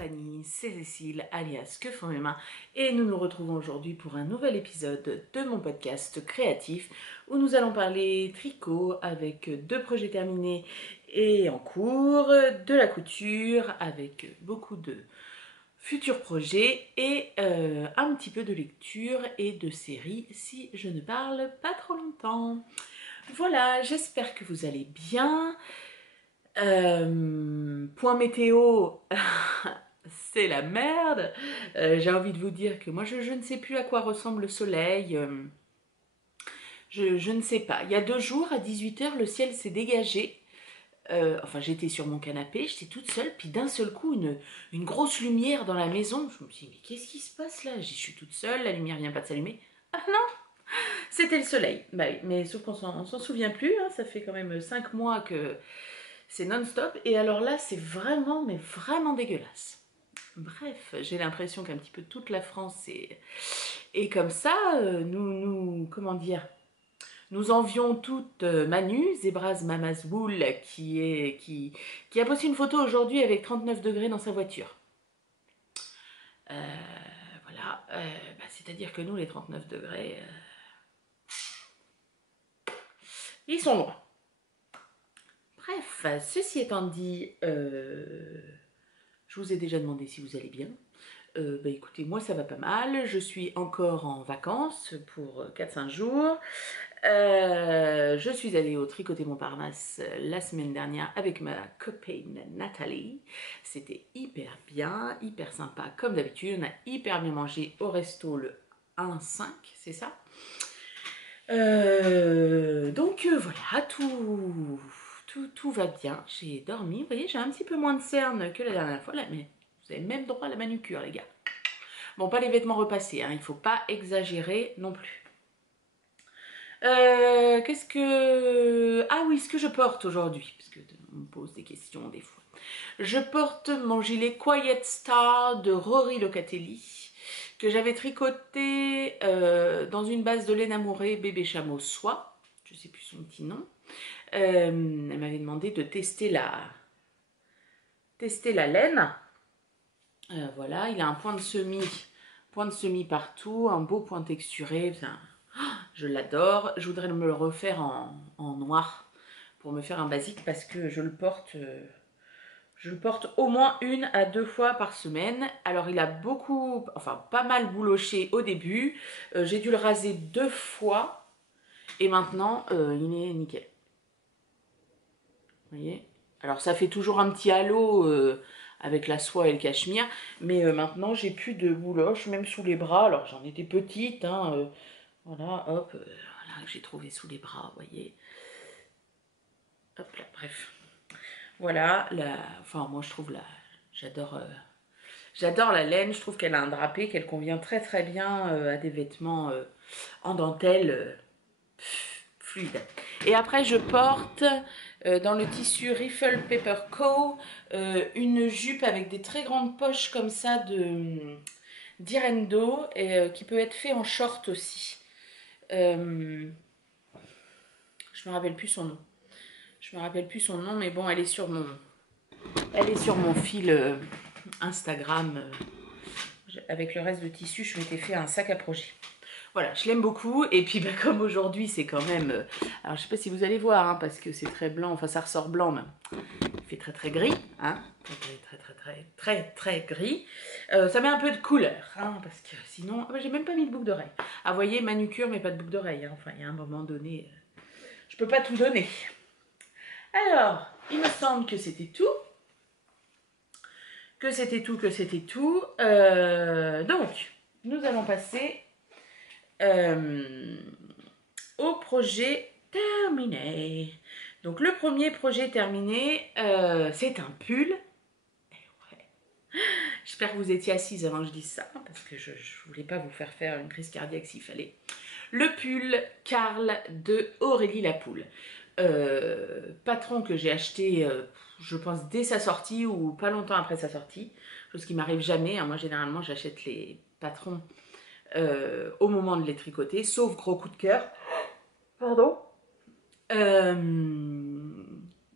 compagnie, c'est Cécile alias Que font mes mains et nous nous retrouvons aujourd'hui pour un nouvel épisode de mon podcast créatif où nous allons parler tricot avec 2 projets terminés et en cours, de la couture avec beaucoup de futurs projets et un petit peu de lecture et de séries si je ne parle pas trop longtemps. Voilà, j'espère que vous allez bien. Point météo, c'est la merde. J'ai envie de vous dire que moi je ne sais plus à quoi ressemble le soleil. Je ne sais pas. Il y a 2 jours à 18 h, le ciel s'est dégagé. Enfin, j'étais sur mon canapé, j'étais toute seule, puis d'un seul coup, une grosse lumière dans la maison. Je me suis dit, mais qu'est-ce qui se passe là? Je suis toute seule, la lumière vient pas de s'allumer. Ah non, c'était le soleil. Bah oui, mais sauf qu'on s'en souvient plus, hein, ça fait quand même 5 mois que c'est non-stop. Et alors là, c'est vraiment, mais vraiment dégueulasse. Bref, j'ai l'impression qu'un petit peu toute la France est comme ça. Comment dire, nous envions toutes Manu, Zebraz Mamazboul, qui a posté une photo aujourd'hui avec 39 degrés dans sa voiture. Voilà, c'est-à-dire que nous, les 39 degrés, ils sont loin. Bref, ceci étant dit, je vous ai déjà demandé si vous allez bien. Écoutez, moi ça va pas mal, je suis encore en vacances pour 4-5 jours. Je suis allée au Tricoter Montparnasse la semaine dernière avec ma copine Nathalie. C'était hyper bien, hyper sympa comme d'habitude. On a hyper bien mangé au resto le 1-5, c'est ça. Voilà, tout va bien. J'ai dormi, vous voyez, j'ai un petit peu moins de cernes que la dernière fois, là, mais vous avez même droit à la manucure, les gars. Bon, pas les vêtements repassés, hein, il ne faut pas exagérer non plus. Qu'est-ce que... Ah oui, ce que je porte aujourd'hui, parce qu'on me pose des questions des fois. Je porte mon gilet Quiet Star de Rory Locatelli, que j'avais tricoté dans une base de laine amourée bébé chameau soie, je ne sais plus son petit nom. Elle m'avait demandé de tester la laine. Voilà, il a un point de semis partout, un beau point texturé. Je l'adore. Je voudrais me le refaire en noir pour me faire un basique parce que je le porte au moins 1 à 2 fois par semaine. Alors il a pas mal bouloché au début. J'ai dû le raser 2 fois et maintenant il est nickel. Vous voyez? Alors ça fait toujours un petit halo avec la soie et le cachemire, mais maintenant j'ai plus de bouloche, même sous les bras. Alors j'en étais petite, hein, voilà, hop, voilà, que j'ai trouvé sous les bras, vous voyez. Hop là, bref. Voilà, enfin moi je trouve j'adore la laine, je trouve qu'elle a un drapé, qu'elle convient très très bien à des vêtements en dentelle fluide. Et après je porte dans le tissu Riffle Paper Co une jupe avec des très grandes poches comme ça d'Irendo et qui peut être fait en short aussi. Je me rappelle plus son nom. Mais bon, elle est sur mon fil Instagram. Avec le reste de tissu, je m'étais fait un sac à projet. Voilà, je l'aime beaucoup. Et puis, comme aujourd'hui, c'est quand même... alors, je sais pas si vous allez voir, hein, parce que c'est très blanc. Enfin, ça ressort blanc, mais il fait très, très gris. Hein, très gris. Ça met un peu de couleur, hein, parce que sinon... j'ai même pas mis de boucle d'oreille. Ah, vous voyez, manucure, mais pas de boucle d'oreille. Hein. Enfin, il y a un moment donné... je peux pas tout donner. Alors, il me semble que c'était tout. Donc, nous allons passer au projet terminé. Donc, le premier projet terminé, c'est un pull. Ouais. J'espère que vous étiez assises avant que je dise ça, parce que je ne voulais pas vous faire une crise cardiaque s'il fallait. Le pull Carl de Aurélie Lapoule. Patron que j'ai acheté, je pense, dès sa sortie ou pas longtemps après sa sortie. Chose qui m'arrive jamais. Hein. Moi, généralement, j'achète les patrons au moment de les tricoter, sauf gros coup de cœur. Pardon.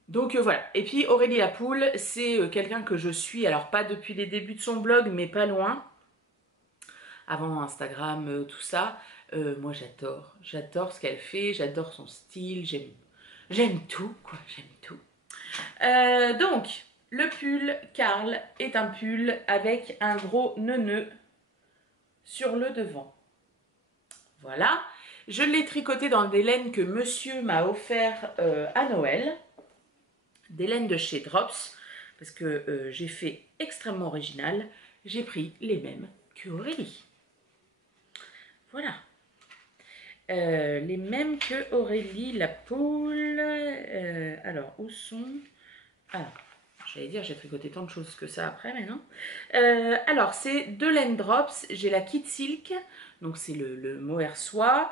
Donc Donc voilà. Et puis Aurélie la Poule, c'est quelqu'un que je suis, alors pas depuis les débuts de son blog, mais pas loin. Avant Instagram, tout ça. Moi j'adore ce qu'elle fait, j'adore son style, j'aime tout, quoi, j'aime tout. Donc, le pull Karl est un pull avec un gros nœud sur le devant. Voilà. Je l'ai tricoté dans des laines que monsieur m'a offert à Noël. Des laines de chez Drops. Parce que j'ai fait extrêmement original. J'ai pris les mêmes que Aurélie. Voilà. Les mêmes que Aurélie la Poule. Alors, où sont... Alors, j'allais dire, j'ai tricoté tant de choses que ça après, mais non. Alors, c'est deux laines Drops. J'ai la Kid Silk, donc c'est le mohair soie,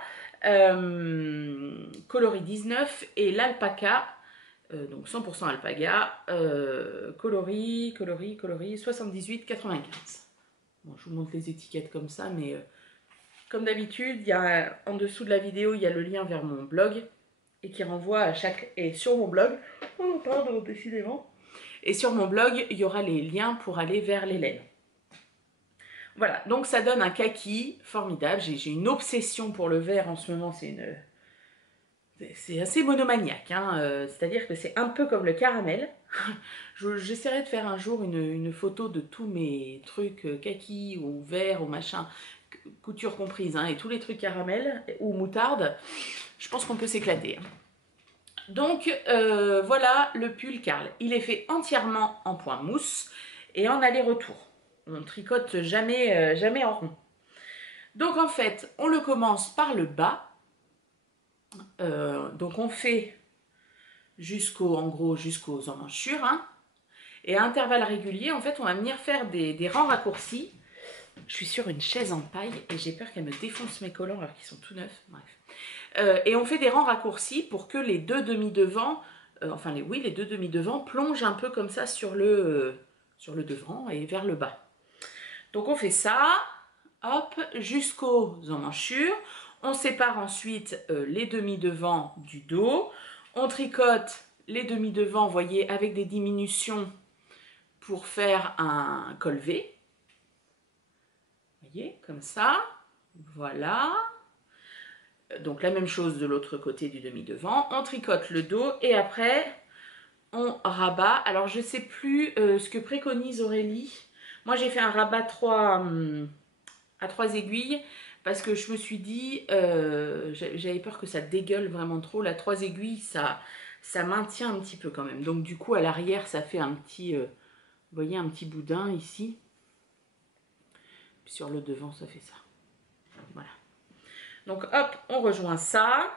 coloris 19, et l'alpaca, donc 100% alpaga, coloris 78,95. Bon, je vous montre les étiquettes comme ça, mais comme d'habitude, en dessous de la vidéo, il y a le lien vers mon blog, et qui renvoie à chaque... Et sur mon blog, oh pardon, décidément. Et sur mon blog, il y aura les liens pour aller vers les laines. Voilà, donc ça donne un kaki formidable. J'ai une obsession pour le vert en ce moment, c'est assez monomaniaque, hein. C'est-à-dire que c'est un peu comme le caramel. J'essaierai de faire un jour une photo de tous mes trucs kaki ou vert ou machin, couture comprise, hein, et tous les trucs caramel ou moutarde. Je pense qu'on peut s'éclater. Donc voilà le pull Karl. Il est fait entièrement en point mousse et en aller-retour. On ne tricote jamais en rond. Donc en fait, on le commence par le bas. Donc on fait en gros jusqu'aux emmanchures. Hein. Et à intervalles réguliers, en fait, on va venir faire des rangs raccourcis. Je suis sur une chaise en paille et j'ai peur qu'elle me défonce mes collants alors qu'ils sont tout neufs. Bref. Et on fait des rangs raccourcis pour que les deux demi-devants, les deux demi-devants plongent un peu comme ça sur le devant et vers le bas. Donc on fait ça, hop, jusqu'aux emmanchures. On sépare ensuite les demi-devants du dos. On tricote les demi-devants, vous voyez, avec des diminutions pour faire un col V. Vous voyez, comme ça. Voilà. Donc la même chose de l'autre côté du demi-devant. On tricote le dos et après, on rabat. Alors je ne sais plus ce que préconise Aurélie. Moi j'ai fait un rabat à 3 aiguilles parce que je me suis dit, j'avais peur que ça dégueule vraiment trop. La 3 aiguilles, ça maintient un petit peu quand même. Donc du coup à l'arrière, ça fait un petit, vous voyez, un petit boudin ici. Puis sur le devant, ça fait ça. Voilà. Donc hop, on rejoint ça.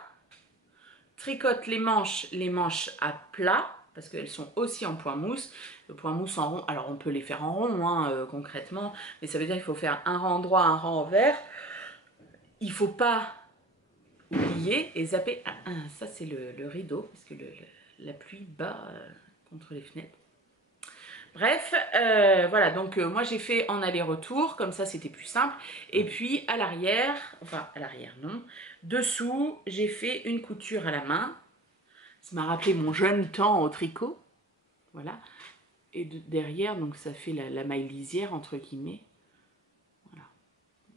Tricote les manches à plat, parce qu'elles sont aussi en point mousse. Le point mousse en rond, alors on peut les faire en rond, hein, concrètement, mais ça veut dire qu'il faut faire un rang droit, un rang envers. Il ne faut pas oublier et zapper. Ça c'est le rideau, parce que la pluie bat contre les fenêtres. Bref, voilà, donc moi j'ai fait en aller-retour, comme ça c'était plus simple. Et puis à l'arrière, enfin à l'arrière non, dessous j'ai fait une couture à la main. Ça m'a rappelé mon jeune temps au tricot, voilà. Et derrière, donc ça fait la maille lisière entre guillemets. Voilà.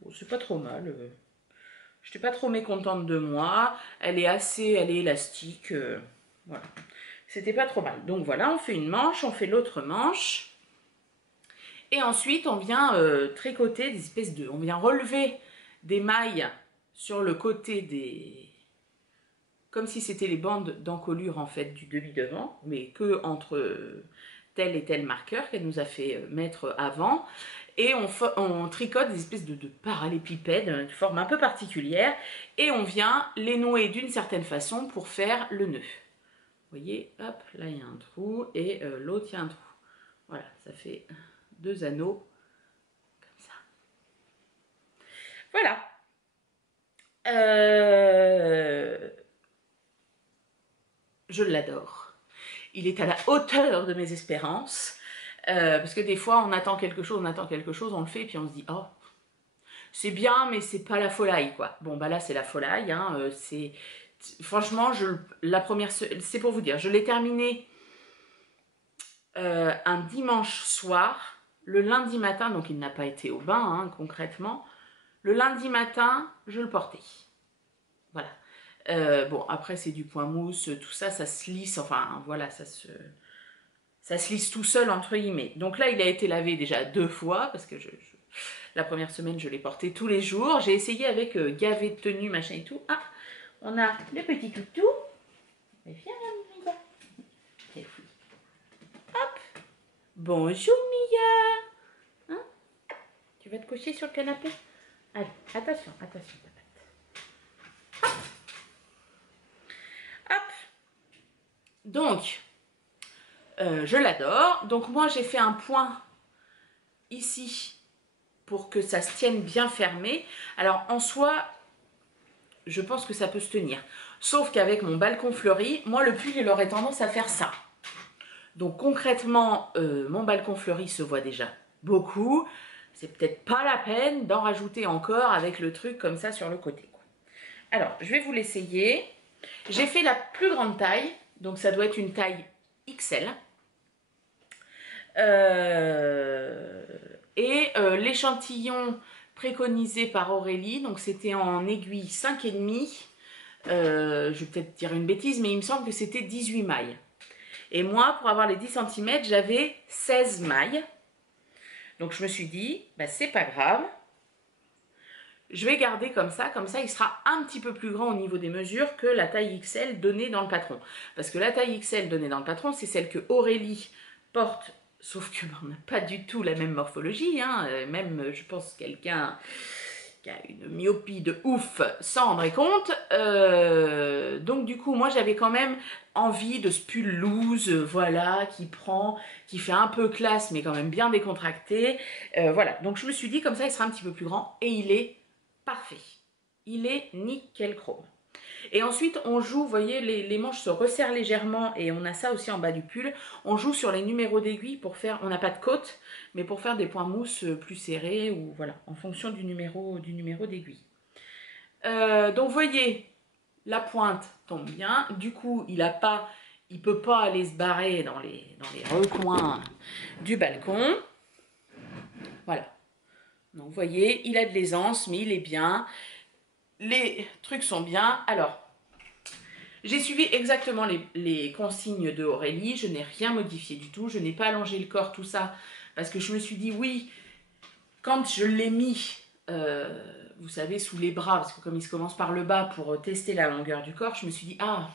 Bon, c'est pas trop mal. Je n'étais pas trop mécontente de moi. Elle est élastique. Voilà. C'était pas trop mal. Donc voilà, on fait une manche, on fait l'autre manche. Et ensuite, on vient tricoter des espèces de... On vient relever des mailles sur le côté des... Comme si c'était les bandes d'encolure en fait du demi-devant, mais que entre tel et tel marqueur qu'elle nous a fait mettre avant. Et on tricote des espèces de parallépipèdes, de forme un peu particulière. Et on vient les nouer d'une certaine façon pour faire le nœud. Vous voyez, hop, là il y a un trou et l'autre il y a un trou. Voilà, ça fait 2 anneaux comme ça. Voilà. Je l'adore. Il est à la hauteur de mes espérances. Parce que des fois, on attend quelque chose, on le fait, et puis on se dit, oh, c'est bien, mais c'est pas la folie, quoi. Bon, bah là, c'est la folie, hein. Franchement, la première, c'est pour vous dire, je l'ai terminé un dimanche soir, le lundi matin, donc il n'a pas été au bain hein, concrètement, le lundi matin, je le portais. Voilà. Bon, après c'est du point mousse, tout ça, ça se lisse, enfin voilà, ça se lisse tout seul entre guillemets. Donc là, il a été lavé déjà 2 fois, parce que la première semaine, je l'ai porté tous les jours. J'ai essayé avec gavet de tenue, machin et tout. Ah, on a le petit toutou. Mais viens là, Mia. Hop. Bonjour Mia. Hein? Tu vas te coucher sur le canapé? Allez, attention, attention. Hop. Hop. Donc, je l'adore. Donc moi, j'ai fait un point ici pour que ça se tienne bien fermé. Alors en soi, je pense que ça peut se tenir. Sauf qu'avec mon balcon fleuri, moi le pull il aurait tendance à faire ça. Donc concrètement, mon balcon fleuri se voit déjà beaucoup. C'est peut-être pas la peine d'en rajouter encore avec le truc comme ça sur le côté, quoi. Alors, je vais vous l'essayer. J'ai fait la plus grande taille, donc ça doit être une taille XL. L'échantillon préconisé par Aurélie, donc c'était en aiguille 5,5. Je vais peut-être dire une bêtise, mais il me semble que c'était 18 mailles. Et moi, pour avoir les 10 cm, j'avais 16 mailles. Donc je me suis dit, bah, c'est pas grave. Je vais garder comme ça il sera un petit peu plus grand au niveau des mesures que la taille XL donnée dans le patron. Parce que la taille XL donnée dans le patron, c'est celle que Aurélie porte, sauf qu'on n'a pas du tout la même morphologie, hein. Même, je pense, quelqu'un qui a une myopie de ouf s'en rendrait compte. Donc du coup, moi j'avais quand même envie de ce pull loose, voilà, qui fait un peu classe, mais quand même bien décontracté. Voilà, donc je me suis dit comme ça, il sera un petit peu plus grand, et il est parfait. Il est nickel chrome. Et ensuite, on joue, vous voyez, les manches se resserrent légèrement, et on a ça aussi en bas du pull. On joue sur les numéros d'aiguille pour faire, on n'a pas de côte, mais pour faire des points mousse plus serrés, ou voilà, en fonction du numéro d'aiguille. Donc, vous voyez, la pointe tombe bien. Du coup, il peut pas aller se barrer dans les recoins du balcon. Voilà. Donc, vous voyez, il a de l'aisance, mais il est bien. Les trucs sont bien. Alors, j'ai suivi exactement les consignes de Aurélie. Je n'ai rien modifié du tout. Je n'ai pas allongé le corps, tout ça. Parce que je me suis dit, oui, quand je l'ai mis, vous savez, sous les bras, parce que comme il se commence par le bas pour tester la longueur du corps, je me suis dit, ah,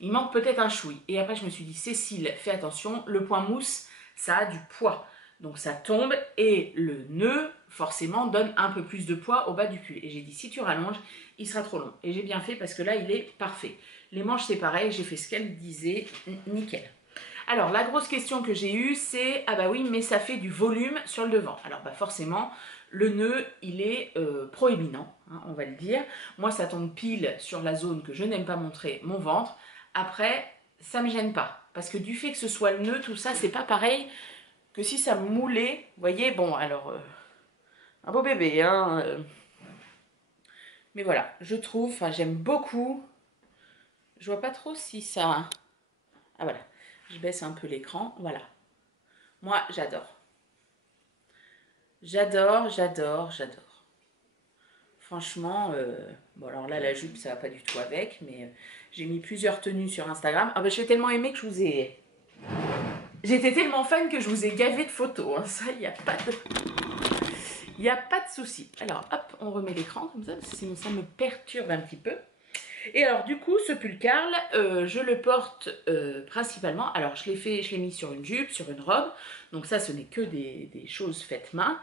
il manque peut-être un chouï. Et après, je me suis dit, Cécile, fais attention, le point mousse, ça a du poids. Donc ça tombe et le nœud, forcément, donne un peu plus de poids au bas du pull. Et j'ai dit, si tu rallonges, il sera trop long. Et j'ai bien fait parce que là, il est parfait. Les manches, c'est pareil, j'ai fait ce qu'elle disait, nickel. Alors, la grosse question que j'ai eue, c'est, ah bah oui, mais ça fait du volume sur le devant. Alors, bah forcément, le nœud, il est proéminent, hein, on va le dire. Moi, ça tombe pile sur la zone que je n'aime pas montrer, mon ventre. Après, ça me gêne pas. Parce que du fait que ce soit le nœud, tout ça, c'est pas pareil que si ça me moulait. Vous voyez, bon, alors, un beau bébé, hein. Mais voilà, je trouve, enfin, j'aime beaucoup. Je vois pas trop si ça... Ah voilà, je baisse un peu l'écran, voilà. Moi, j'adore. J'adore, j'adore, j'adore. Franchement, bon alors là, la jupe, ça va pas du tout avec, mais j'ai mis plusieurs tenues sur Instagram. Ah bah, j'ai tellement aimé que je vous ai... J'étais tellement fan que je vous ai gavé de photos, hein. Ça, il n'y a pas de... Il n'y a pas de souci. Alors, hop, on remet l'écran comme ça, parce que sinon ça me perturbe un petit peu. Et alors, du coup, ce pull Carl, je le porte principalement... Alors, je l'ai mis sur une jupe, sur une robe. Donc ça, ce n'est que des choses faites main.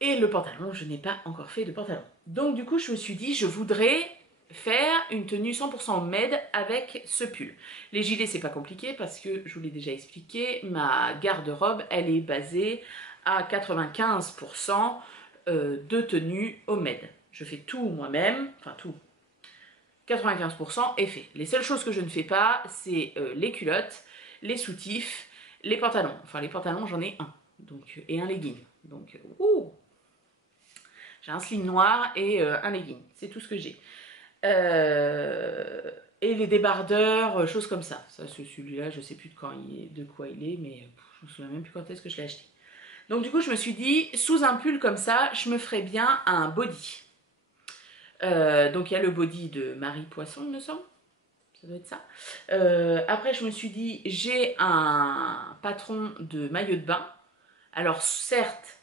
Et le pantalon, je n'ai pas encore fait de pantalon. Donc, du coup, je me suis dit, je voudrais faire une tenue 100% med avec ce pull. Les gilets, c'est pas compliqué parce que, je vous l'ai déjà expliqué, ma garde-robe, elle est basée à 95% de tenue au med. Je fais tout moi-même, enfin tout, 95% est fait. Les seules choses que je ne fais pas, c'est les culottes, les soutifs, les pantalons. Enfin, les pantalons, j'en ai un. Donc, et un legging. Donc, j'ai un sling noir et un legging. C'est tout ce que j'ai. et les débardeurs, choses comme ça. Ça, celui-là, je sais plus de quoi il est, mais je me souviens même plus quand est-ce que je l'ai acheté. Donc du coup, je me suis dit, sous un pull comme ça, je me ferais bien un body. Donc il y a le body de Marie Poisson, il me semble. Ça doit être ça. Après, je me suis dit, j'ai un patron de maillot de bain. Alors certes,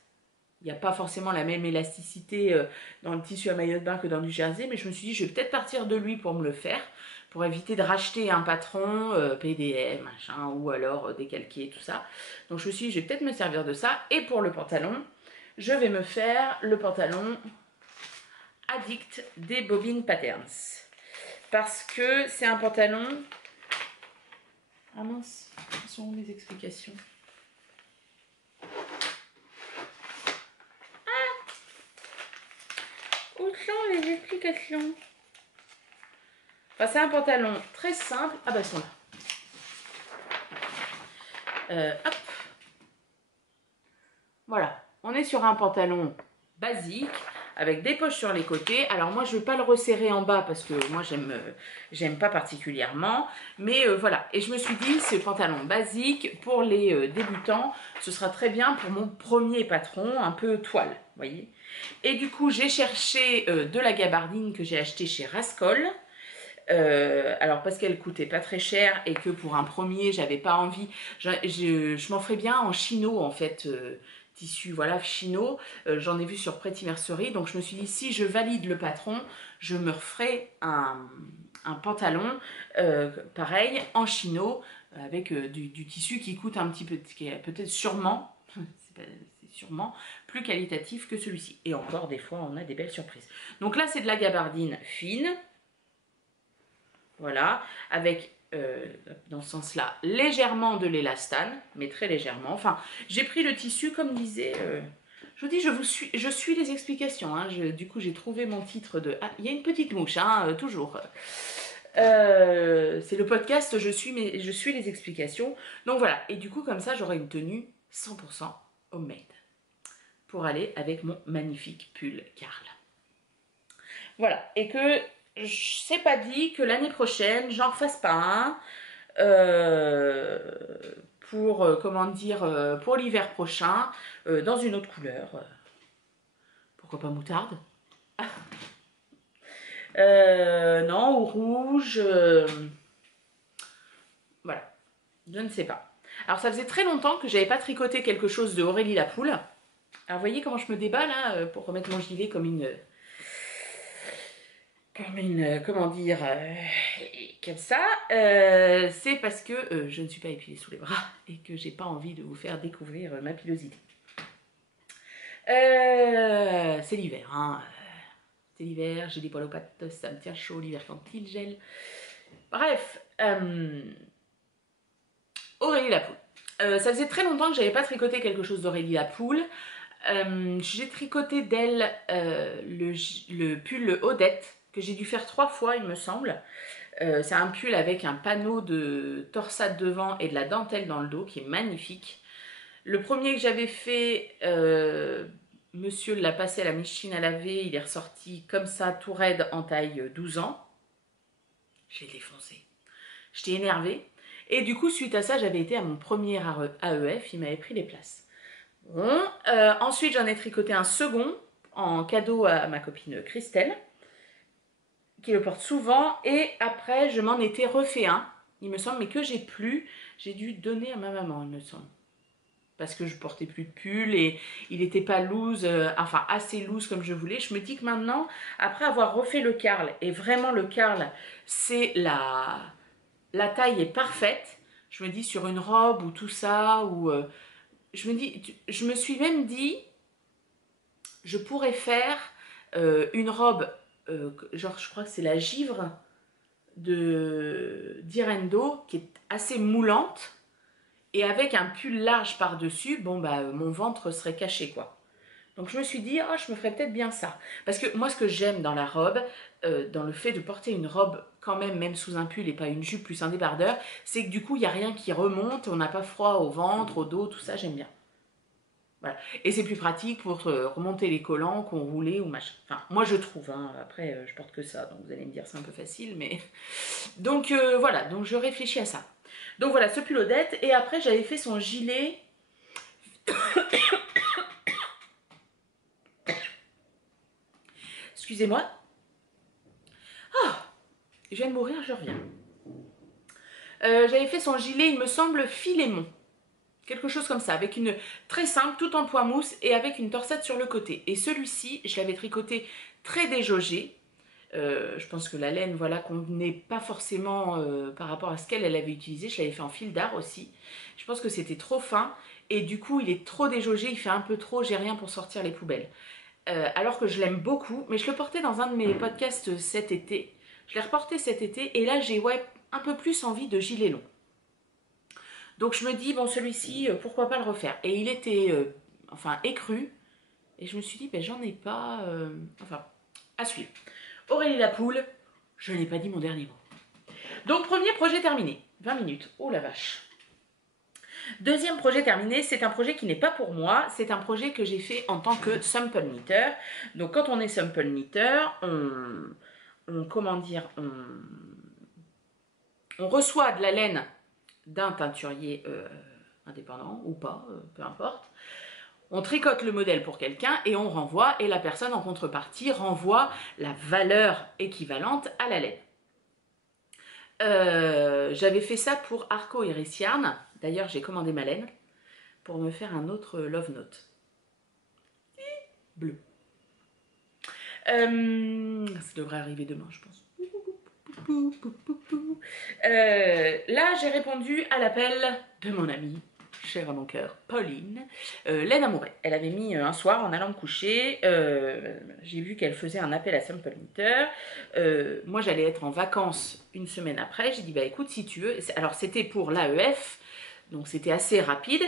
il n'y a pas forcément la même élasticité dans le tissu à maillot de bain que dans du jersey, mais je me suis dit, je vais peut-être partir de lui pour me le faire, pour éviter de racheter un patron PDM, machin, ou alors décalqué, tout ça. Donc je me suis dit, je vais peut-être me servir de ça. Et pour le pantalon, je vais me faire le pantalon Addict des Bobbin Patterns. Parce que c'est un pantalon... Ah mince, quelles sont les explications? Où sont les explications? Enfin, c'est un pantalon très simple. Ah bah, ils sont là. Hop. Voilà. On est sur un pantalon basique avec des poches sur les côtés. Alors moi, je ne vais pas le resserrer en bas parce que moi, j'aime pas particulièrement. Mais voilà. Et je me suis dit, ce pantalon basique pour les débutants, ce sera très bien pour mon premier patron, un peu toile, vous voyez. Et du coup, j'ai cherché de la gabardine que j'ai achetée chez Rascol. Alors parce qu'elle coûtait pas très cher et que pour un premier, j'avais pas envie. Je m'en ferais bien en chino en fait. Tissu, voilà, chino. J'en ai vu sur Pretty Mercerie. Donc je me suis dit, si je valide le patron, je me referai un pantalon pareil en chino avec du tissu qui coûte un petit peu, qui est peut-être sûrement, c'est sûrement plus qualitatif que celui-ci. Et encore, des fois, on a des belles surprises. Donc là, c'est de la gabardine fine. Voilà, avec, dans ce sens-là, légèrement de l'élastane, mais très légèrement. Enfin, j'ai pris le tissu, comme disait... je vous dis, je suis les explications. Hein. Du coup, j'ai trouvé mon titre de... Ah, il y a une petite mouche, hein, toujours. C'est le podcast je suis les explications. Donc voilà, et du coup, comme ça, j'aurai une tenue 100% homemade pour aller avec mon magnifique pull Karl. Voilà, et que... c'est pas dit que l'année prochaine, j'en refasse pas un pour, comment dire, pour l'hiver prochain, dans une autre couleur. Pourquoi pas moutarde? Non, ou rouge. Voilà, je ne sais pas. Alors, ça faisait très longtemps que j'avais pas tricoté quelque chose de Aurélie Lapoule. Alors, vous voyez comment je me débat là pour remettre mon gilet comme une comment dire, comme ça, c'est parce que je ne suis pas épilée sous les bras et que j'ai pas envie de vous faire découvrir ma pilosité. C'est l'hiver, hein. C'est l'hiver, j'ai des poils aux pattes, ça me tient chaud l'hiver quand il gèle. Bref, Aurélie Lapoule. Ça faisait très longtemps que j'avais pas tricoté quelque chose d'Aurélie Lapoule. J'ai tricoté d'elle le pull Odette que j'ai dû faire 3 fois il me semble. C'est un pull avec un panneau de torsade devant et de la dentelle dans le dos qui est magnifique. Le premier que j'avais fait, monsieur l'a passé à la machine à laver, il est ressorti comme ça tout raide en taille 12 ans. Je l'ai défoncé. J'étais énervée. Et du coup, suite à ça, j'avais été à mon premier AEF, il m'avait pris les places. Bon, ensuite, j'en ai tricoté un second en cadeau à ma copine Christelle, qui le porte souvent. Et après, je m'en étais refait un, il me semble, mais que j'ai plus. J'ai dû donner à ma maman, il me semble. Parce que je portais plus de pull et il n'était pas loose, enfin assez loose comme je voulais. Je me dis que maintenant, après avoir refait le Karl, et vraiment le Karl, c'est la taille est parfaite. Je me dis sur une robe ou tout ça, ou je me suis même dit, je pourrais faire une robe, genre je crois que c'est la givre de d'Irendo, qui est assez moulante, et avec un pull large par-dessus, bon bah mon ventre serait caché quoi. Donc je me suis dit, oh, je me ferais peut-être bien ça. Parce que moi ce que j'aime dans la robe, dans le fait de porter une robe quand même sous un pull et pas une jupe plus un débardeur, c'est que du coup il n'y a rien qui remonte, on n'a pas froid au ventre, au dos, tout ça j'aime bien. Voilà. Et c'est plus pratique pour remonter les collants qu'on roulait ou machin. Enfin, moi je trouve, hein. Après je porte que ça, donc vous allez me dire c'est un peu facile, mais... Donc voilà, donc je réfléchis à ça. Donc voilà, ce pull Odette, et après j'avais fait son gilet... Excusez-moi. Ah, je viens de mourir, je reviens. J'avais fait son gilet, il me semble, Philémon. Quelque chose comme ça, avec une très simple, tout en poids mousse et avec une torsade sur le côté. Et celui-ci, je l'avais tricoté très déjaugé. Je pense que la laine, voilà, convenait pas forcément par rapport à ce qu'elle avait utilisé. Je l'avais fait en fil d'art aussi. Je pense que c'était trop fin et du coup, il est trop déjaugé, il fait un peu trop, j'ai rien pour sortir les poubelles. Alors que je l'aime beaucoup, mais je le portais dans un de mes podcasts cet été. Je l'ai reporté cet été et là, j'ai un peu plus envie de gilet long. Donc je me dis, bon, celui-ci, pourquoi pas le refaire. Et il était, enfin, écru. Et je me suis dit, ben j'en ai pas... Enfin, à suivre. Aurélie Lapoule, je n'ai pas dit mon dernier mot. Donc premier projet terminé. 20 minutes. Oh la vache. Deuxième projet terminé, c'est un projet qui n'est pas pour moi. C'est un projet que j'ai fait en tant que sample knitter. Donc quand on est sample knitter, comment dire, on reçoit de la laine d'un teinturier indépendant ou pas, peu importe. On tricote le modèle pour quelqu'un et on renvoie, et la personne en contrepartie renvoie la valeur équivalente à la laine. J'avais fait ça pour Arco Iris Yarn. D'ailleurs, j'ai commandé ma laine pour me faire un autre Love Note. Bleu. Ça devrait arriver demain, je pense. Là, j'ai répondu à l'appel de mon amie, chère à mon cœur, Pauline, Laine Amouret. Elle avait mis un soir en allant me coucher, j'ai vu qu'elle faisait un appel à Sample Knitter. Moi, j'allais être en vacances une semaine après. J'ai dit, bah écoute, si tu veux. Alors, c'était pour l'AEF, donc c'était assez rapide,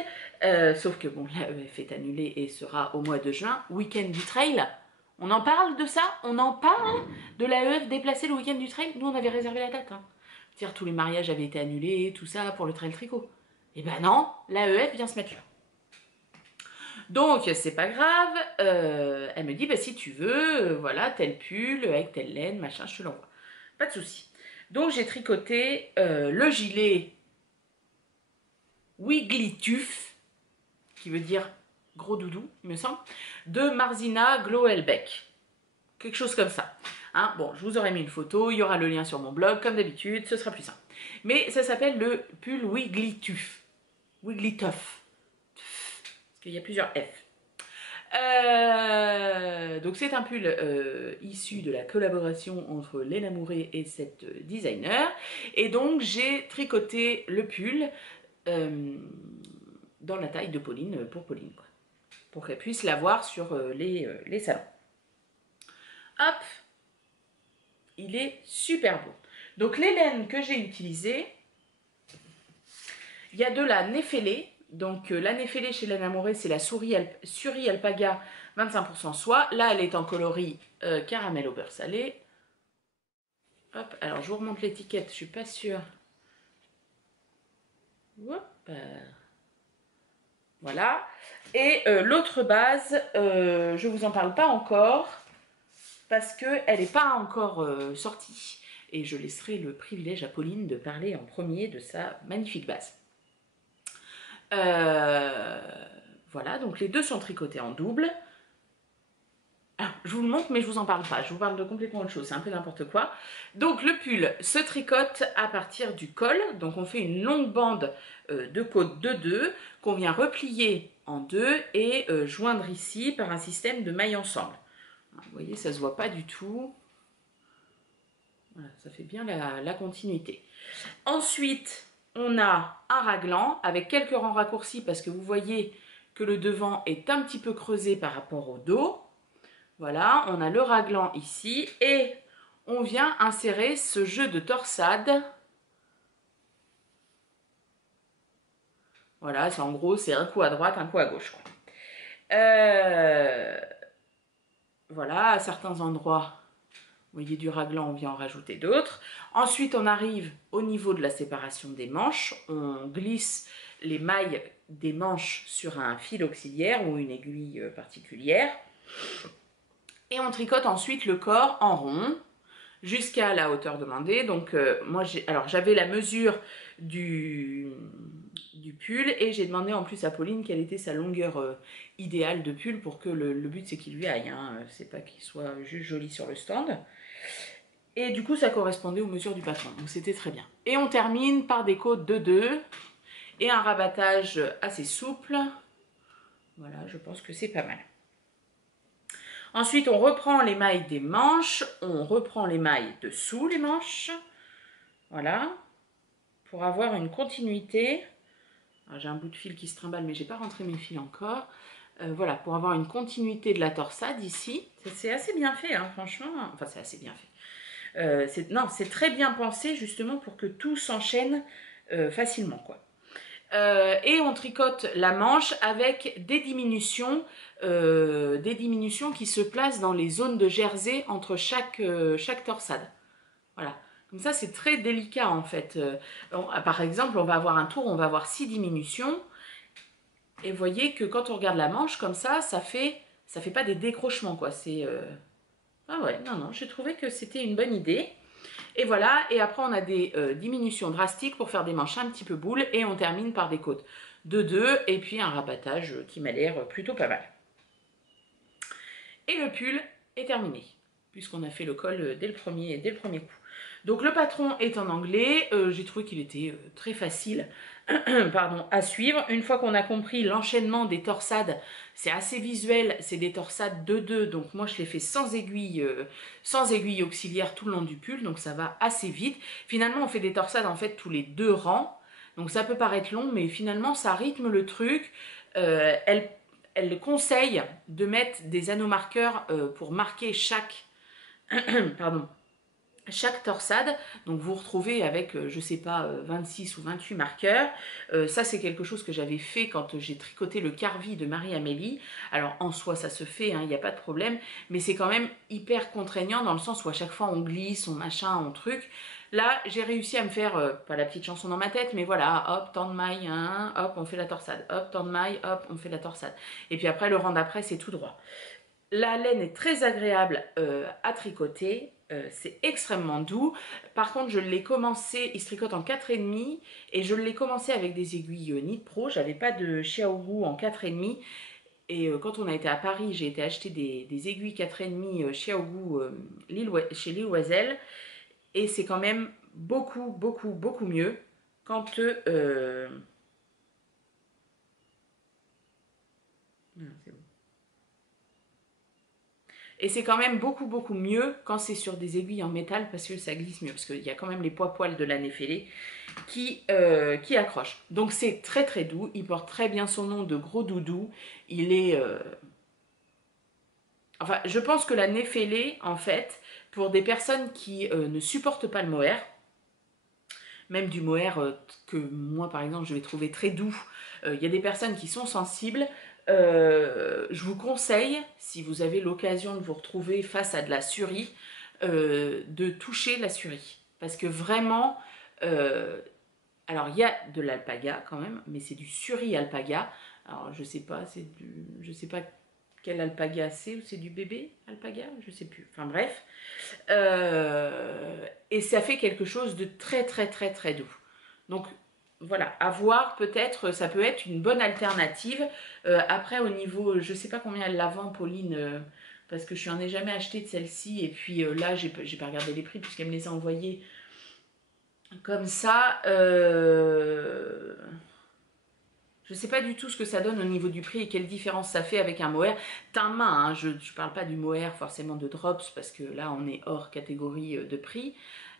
sauf que bon, l'AEF est annulée et sera au mois de juin, week-end du trail. On en parle de ça? On en parle de l'AEF déplacée le week-end du trail? Nous, on avait réservé la date. Hein. C'est-à-dire, tous les mariages avaient été annulés, tout ça, pour le trail tricot. Et ben non, l'AEF vient se mettre là. Donc, c'est pas grave. Elle me dit, bah, si tu veux, voilà, tel pull, avec telle laine, machin, je te l'envoie. Pas de souci. Donc, j'ai tricoté le gilet Wiggly Tuf, qui veut dire gros doudou, il me semble, de Marzina Gloelbeck. Quelque chose comme ça. Hein, bon, je vous aurai mis une photo, il y aura le lien sur mon blog, comme d'habitude, ce sera plus simple. Mais ça s'appelle le pull Wiggly Tuf. Wiggly Tuff. Parce qu'il y a plusieurs F. Donc c'est un pull issu de la collaboration entre Laine Amouret et cette designer. Et donc j'ai tricoté le pull dans la taille de Pauline, pour Pauline, quoi, pour qu'elle puisse l'avoir sur les salons. Hop, il est super beau. Donc les laines que j'ai utilisées, il y a de la Néfélé. Donc la Néfélé chez Laine Amouret, c'est la Suri Alpaga 25% soie. Là, elle est en coloris caramel au beurre salé. Hop, alors je vous remonte l'étiquette, je suis pas sûre. Hop, voilà. Et l'autre base, je vous en parle pas encore parce qu'elle n'est pas encore sortie. Et je laisserai le privilège à Pauline de parler en premier de sa magnifique base. Voilà, donc les deux sont tricotés en double. Ah, je vous le montre, mais je vous en parle pas. Je vous parle de complètement autre chose, c'est un peu n'importe quoi. Donc le pull se tricote à partir du col. Donc on fait une longue bande de côte de 2 qu'on vient replier en 2 et joindre ici par un système de mailles ensemble. Vous voyez, ça se voit pas du tout. Voilà, ça fait bien la continuité. Ensuite, on a un raglan avec quelques rangs raccourcis parce que vous voyez que le devant est un petit peu creusé par rapport au dos. Voilà, on a le raglan ici et on vient insérer ce jeu de torsade. Voilà, en gros, c'est un coup à droite, un coup à gauche. Voilà, à certains endroits, Vous voyez, du raglan, on vient en rajouter d'autres. Ensuite, on arrive au niveau de la séparation des manches. On glisse les mailles des manches sur un fil auxiliaire ou une aiguille particulière. Et on tricote ensuite le corps en rond jusqu'à la hauteur demandée. Donc, moi, j'avais la mesure du pull et j'ai demandé en plus à Pauline quelle était sa longueur idéale de pull pour que le but, c'est qu'il lui aille. Hein. C'est pas qu'il soit juste joli sur le stand. Et du coup, ça correspondait aux mesures du patron. Donc, c'était très bien. Et on termine par des côtes de 2 et un rabattage assez souple. Voilà, je pense que c'est pas mal. Ensuite, on reprend les mailles des manches. On reprend les mailles dessous les manches. Voilà. Pour avoir une continuité. J'ai un bout de fil qui se trimballe, mais j'ai pas rentré mes fils encore. Voilà, pour avoir une continuité de la torsade ici. C'est assez bien fait, hein, franchement. Enfin, c'est assez bien fait. C'est très bien pensé justement pour que tout s'enchaîne facilement, quoi. Et on tricote la manche avec des diminutions qui se placent dans les zones de jersey entre chaque torsade. Voilà. Comme ça, c'est très délicat en fait. Par exemple, on va avoir un tour, on va avoir 6 diminutions. Et vous voyez que quand on regarde la manche comme ça fait pas des décrochements, quoi. Ah ouais, non, j'ai trouvé que c'était une bonne idée. Et voilà, et après on a des diminutions drastiques pour faire des manches un petit peu boules et on termine par des côtes de 2 et puis un rabattage qui m'a l'air plutôt pas mal. Et le pull est terminé, puisqu'on a fait le col dès le premier coup. Donc le patron est en anglais, j'ai trouvé qu'il était très facile pardon, à suivre. Une fois qu'on a compris l'enchaînement des torsades, c'est assez visuel, c'est des torsades de 2, donc moi je les fais sans aiguille auxiliaire tout le long du pull, donc ça va assez vite. Finalement on fait des torsades en fait tous les 2 rangs, donc ça peut paraître long, mais finalement ça rythme le truc. Elle conseille de mettre des anneaux marqueurs pour marquer chaque torsade. Donc vous retrouvez avec, je sais pas, 26 ou 28 marqueurs. Ça c'est quelque chose que j'avais fait quand j'ai tricoté le Carvi de Marie-Amélie. Alors en soi ça se fait, il n'y a pas de problème, mais c'est quand même hyper contraignant dans le sens où à chaque fois on glisse, on machin, on truc. Là j'ai réussi à me faire, pas la petite chanson dans ma tête, mais voilà, hop, tant de mailles, hein, hop, on fait la torsade, hop, tant de mailles, hop, on fait la torsade. Et puis après le rang d'après c'est tout droit. La laine est très agréable à tricoter, c'est extrêmement doux. Par contre, je l'ai commencé, il se tricote en 4,5 et je l'ai commencé avec des aiguilles Knit Pro. J'avais pas de Xiaogu en 4,5 et quand on a été à Paris, j'ai été acheter des aiguilles 4,5 Xiaogu chez Lille Oiselle et c'est quand même beaucoup mieux quand c'est bon. Et c'est quand même beaucoup mieux quand c'est sur des aiguilles en métal parce que ça glisse mieux. Parce qu'il y a quand même les poils de la Néphélé qui accrochent. Donc c'est très doux. Il porte très bien son nom de gros doudou. Il est... Enfin, je pense que la Néphélé, en fait, pour des personnes qui ne supportent pas le mohair, même du mohair que moi, par exemple, je vais trouver très doux, il y a des personnes qui sont sensibles. Je vous conseille, si vous avez l'occasion de vous retrouver face à de la surie, de toucher la surie. Parce que vraiment, alors il y a de l'alpaga quand même, mais c'est du suri alpaga. Alors je sais pas quel alpaga c'est, ou c'est du bébé alpaga, je sais plus. Enfin bref. Et ça fait quelque chose de très doux. Donc voilà, à voir, peut-être, ça peut être une bonne alternative. Après, au niveau, je sais pas combien elle la vend, Pauline, parce que je n'en ai jamais acheté de celle-ci. Et puis là, j'ai pas regardé les prix puisqu'elle me les a envoyés comme ça. Je sais pas du tout ce que ça donne au niveau du prix et quelle différence ça fait avec un mohair teint main. Hein. Je parle pas du mohair forcément de drops parce que là, on est hors catégorie de prix.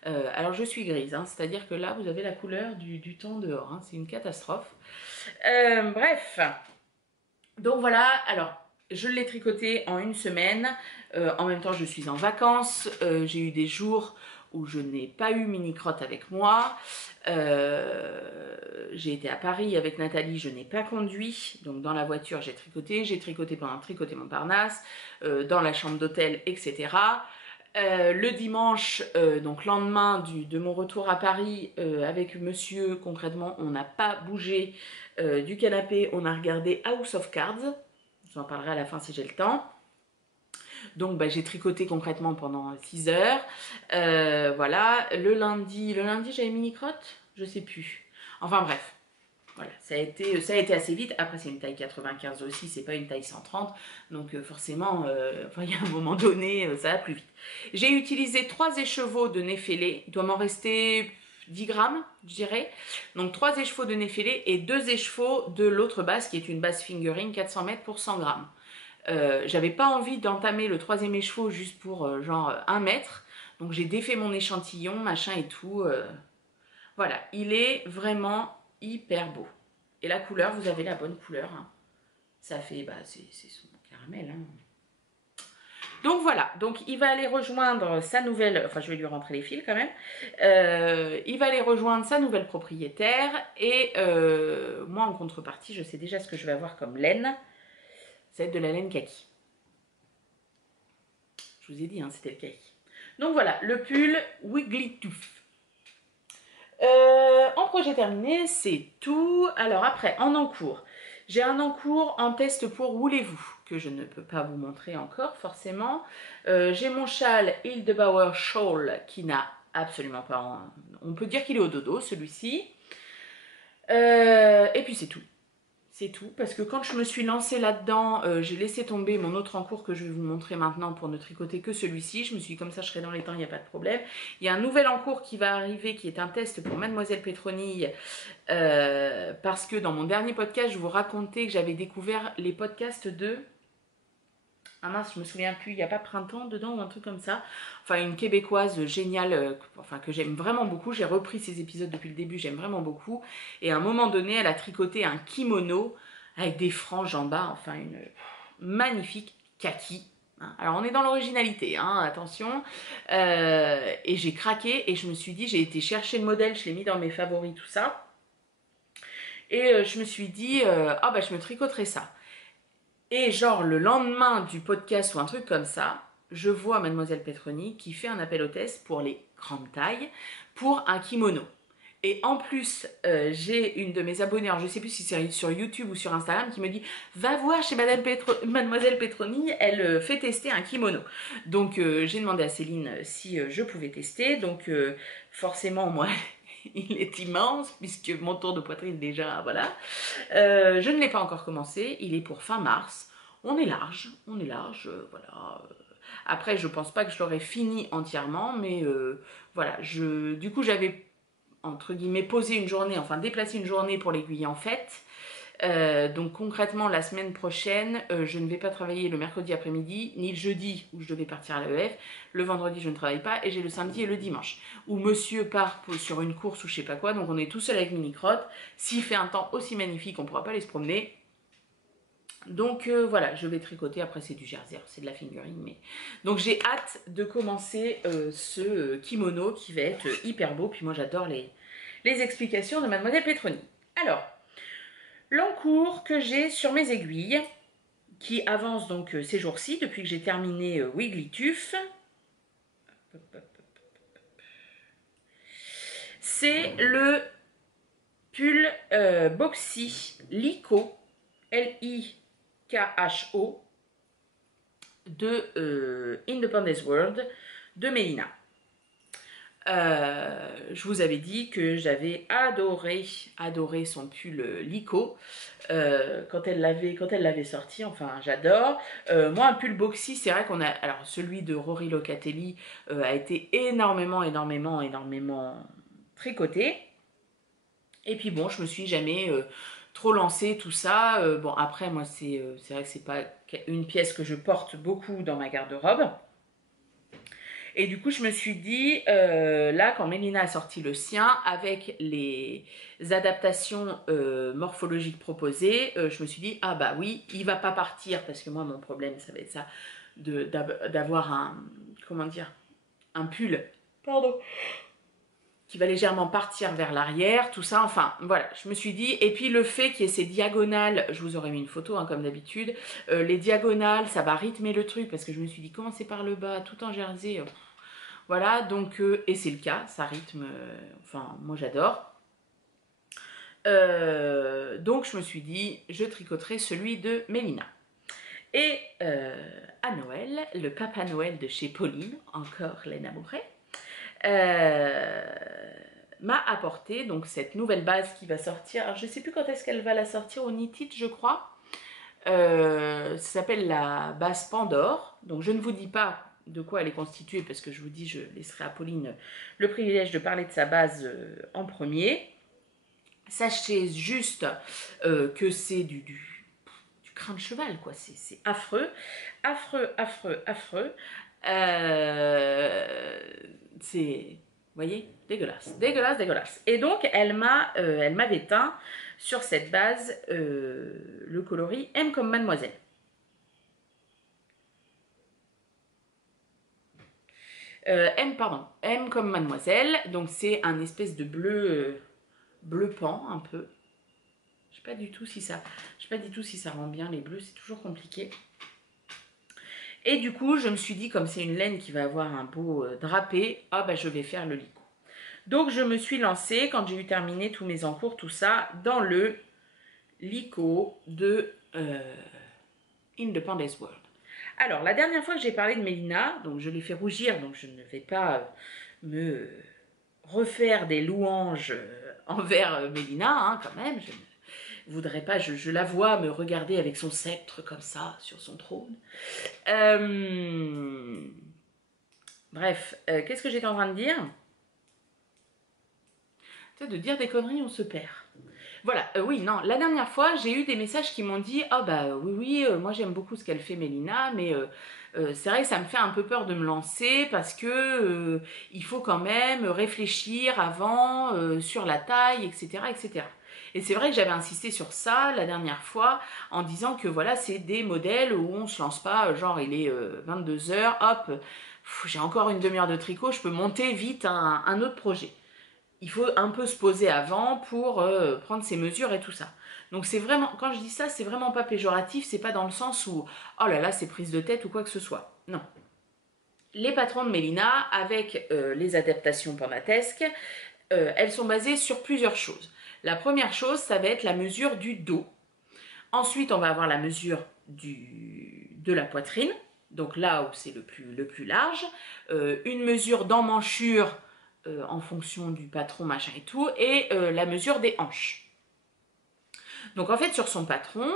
Alors je suis grise, hein, c'est-à-dire que là vous avez la couleur du temps dehors, hein, c'est une catastrophe. Bref, donc voilà, alors je l'ai tricoté en une semaine, en même temps je suis en vacances, j'ai eu des jours où je n'ai pas eu mini crotte avec moi, j'ai été à Paris avec Nathalie, je n'ai pas conduit, donc dans la voiture j'ai tricoté pendant Tricoter Montparnasse, dans la chambre d'hôtel, etc. Le dimanche, donc lendemain de mon retour à Paris avec monsieur, concrètement, on n'a pas bougé du canapé, on a regardé House of Cards. Je vous en parlerai à la fin si j'ai le temps. Donc bah, j'ai tricoté concrètement pendant 6 heures. Voilà, le lundi j'avais mini-crotte. Je sais plus. Enfin bref, voilà, ça a été assez vite. Après, c'est une taille 95 aussi, c'est pas une taille 130. Donc forcément, enfin, il y a un moment donné, ça va plus vite. J'ai utilisé 3 écheveaux de Néfélé. Il doit m'en rester 10 grammes, je dirais. Donc 3 écheveaux de Néfélé et 2 écheveaux de l'autre base, qui est une base fingering 400 mètres pour 100 grammes. J'avais pas envie d'entamer le 3e écheveau juste pour genre 1 mètre. Donc j'ai défait mon échantillon, machin et tout. Voilà, il est vraiment hyper beau. Et la couleur, vous avez la bonne couleur. Hein. Ça fait, bah, c'est son caramel. Hein. Donc voilà, donc il va aller rejoindre sa nouvelle, enfin je vais lui rentrer les fils quand même. Il va aller rejoindre sa nouvelle propriétaire et moi en contrepartie, je sais déjà ce que je vais avoir comme laine. Ça va être de la laine kaki. Je vous ai dit, hein, c'était le kaki. Donc voilà, le pull Wigglytuff. En projet terminé, c'est tout. Alors après, en encours. J'ai un encours en test pour Voulez-vous, que je ne peux pas vous montrer encore forcément. J'ai mon châle Hildebauer Shawl qui n'a absolument pas... On peut dire qu'il est au dodo, celui-ci. Et puis c'est tout. C'est tout, parce que quand je me suis lancée là-dedans, j'ai laissé tomber mon autre encours que je vais vous montrer maintenant pour ne tricoter que celui-ci. Je me suis dit, comme ça, je serai dans les temps, il n'y a pas de problème. Il y a un nouvel encours qui va arriver, qui est un test pour Mademoiselle Pétronille, parce que dans mon dernier podcast, je vous racontais que j'avais découvert les podcasts de... Ah mince, je me souviens plus, il n'y a pas Printemps dedans ou un truc comme ça. Enfin, une québécoise géniale, enfin que j'aime vraiment beaucoup. J'ai repris ses épisodes depuis le début, j'aime vraiment beaucoup. Et à un moment donné, elle a tricoté un kimono avec des franges en bas, enfin une magnifique kaki. Hein. Alors on est dans l'originalité, hein, attention. Et j'ai craqué et je me suis dit, j'ai été chercher le modèle, je l'ai mis dans mes favoris, tout ça. Et je me suis dit, ah bah je me tricoterai ça. Et genre le lendemain du podcast ou un truc comme ça, je vois Mademoiselle Petroni qui fait un appel au test pour les grandes tailles pour un kimono. Et en plus, j'ai une de mes abonnées, alors je ne sais plus si c'est sur YouTube ou sur Instagram, qui me dit « Va voir chez Mademoiselle Petroni, elle fait tester un kimono. » Donc j'ai demandé à Céline si je pouvais tester. Donc forcément, moi, il est immense, puisque mon tour de poitrine déjà, voilà. Je ne l'ai pas encore commencé, il est pour fin mars. On est large, voilà. Après, je pense pas que je l'aurai fini entièrement, mais voilà. Du coup, j'avais, entre guillemets, posé une journée, enfin déplacé une journée pour l'aiguille en fait. Donc concrètement, la semaine prochaine, je ne vais pas travailler le mercredi après-midi, ni le jeudi où je devais partir à l'EF. Le vendredi, je ne travaille pas et j'ai le samedi et le dimanche. Où monsieur part sur une course ou je sais pas quoi, donc on est tout seul avec mini-crotte. S'il fait un temps aussi magnifique, on ne pourra pas aller se promener. Donc voilà, je vais tricoter, après c'est du jersey, c'est de la fingering. Mais... Donc j'ai hâte de commencer ce kimono qui va être hyper beau. Puis moi j'adore les explications de Mademoiselle Petroni. Alors, l'encours que j'ai sur mes aiguilles, qui avance donc ces jours-ci, depuis que j'ai terminé Wigglytuff, c'est le pull Boxy Lico, L-I-K-H-O, de Independence World, de Mélina. Je vous avais dit que j'avais adoré son pull Lico quand elle l'avait sorti. Enfin, j'adore. Moi, un pull boxy, c'est vrai qu'on a... Alors, celui de Rory Locatelli a été énormément tricoté. Et puis bon, je me suis jamais trop lancée, tout ça. Bon, après, moi, c'est vrai que c'est pas une pièce que je porte beaucoup dans ma garde-robe. Et du coup, je me suis dit, là, quand Mélina a sorti le sien, avec les adaptations morphologiques proposées, je me suis dit, ah bah oui, il va pas partir, parce que moi, mon problème, ça va être ça, d'avoir un, comment dire, un pull, pardon, qui va légèrement partir vers l'arrière, tout ça, enfin voilà, je me suis dit, et puis le fait qu'il y ait ces diagonales, je vous aurais mis une photo hein, comme d'habitude, les diagonales, ça va rythmer le truc, parce que je me suis dit, commencer par le bas, tout en jersey, voilà, donc, et c'est le cas, ça rythme, enfin moi j'adore. Donc je me suis dit, je tricoterai celui de Mélina. Et à Noël, le Papa Noël de chez Pauline, encore Lena Mouret, m'a apporté donc cette nouvelle base qui va sortir. Alors, je ne sais plus quand est-ce qu'elle va la sortir au Knit-It, je crois. Ça s'appelle la base Pandore. Donc je ne vous dis pas de quoi elle est constituée parce que je vous dis, je laisserai à Pauline le privilège de parler de sa base en premier. Sachez juste que c'est du crin de cheval, quoi. C'est affreux, affreux, affreux, affreux. C'est, vous voyez, dégueulasse, dégueulasse, dégueulasse. Et donc, elle m'avait teint sur cette base le coloris M comme Mademoiselle. M comme Mademoiselle. Donc, c'est un espèce de bleu, bleu pan, un peu. Je sais pas du tout si ça rend bien les bleus, c'est toujours compliqué. Et du coup, je me suis dit, comme c'est une laine qui va avoir un beau drapé, ah bah je vais faire le licot. Donc je me suis lancée, quand j'ai eu terminé tous mes encours, tout ça, dans le licot de Independence World. Alors, la dernière fois que j'ai parlé de Mélina, donc je l'ai fait rougir, donc je ne vais pas me refaire des louanges envers Mélina, hein, quand même, je ne voudrais pas, je la vois me regarder avec son sceptre comme ça, sur son trône. Bref, qu'est-ce que j'étais en train de dire? De dire des conneries, on se perd. Voilà, oui, non, la dernière fois, j'ai eu des messages qui m'ont dit « Ah bah oui, moi j'aime beaucoup ce qu'elle fait Mélina, mais c'est vrai que ça me fait un peu peur de me lancer parce que il faut quand même réfléchir avant sur la taille, etc. etc. » Et c'est vrai que j'avais insisté sur ça la dernière fois en disant que voilà, c'est des modèles où on se lance pas, genre il est 22h, hop, j'ai encore une demi-heure de tricot, je peux monter vite un autre projet. Il faut un peu se poser avant pour prendre ses mesures et tout ça. Donc c'est vraiment, quand je dis ça, c'est vraiment pas péjoratif, c'est pas dans le sens où oh là là, c'est prise de tête ou quoi que ce soit. Non. Les patrons de Mélina, avec les adaptations panatesques, elles sont basées sur plusieurs choses. La première chose, ça va être la mesure du dos. Ensuite, on va avoir la mesure de la poitrine, donc là où c'est le plus large. Une mesure d'emmanchure en fonction du patron, machin et tout, et la mesure des hanches. Donc en fait sur son patron,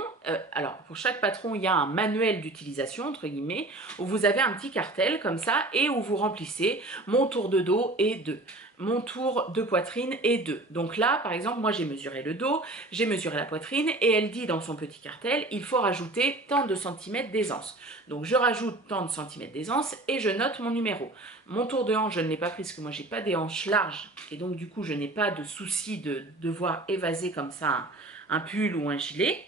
alors pour chaque patron il y a un manuel d'utilisation entre guillemets, où vous avez un petit cartel comme ça et où vous remplissez mon tour de dos et 2, mon tour de poitrine et 2. Donc là par exemple moi j'ai mesuré le dos, j'ai mesuré la poitrine et elle dit dans son petit cartel il faut rajouter tant de centimètres d'aisance. Donc je rajoute tant de centimètres d'aisance et je note mon numéro. Mon tour de hanche je ne l'ai pas pris parce que moi j'ai pas des hanches larges et donc du coup je n'ai pas de souci de devoir évaser comme ça un pull ou un gilet.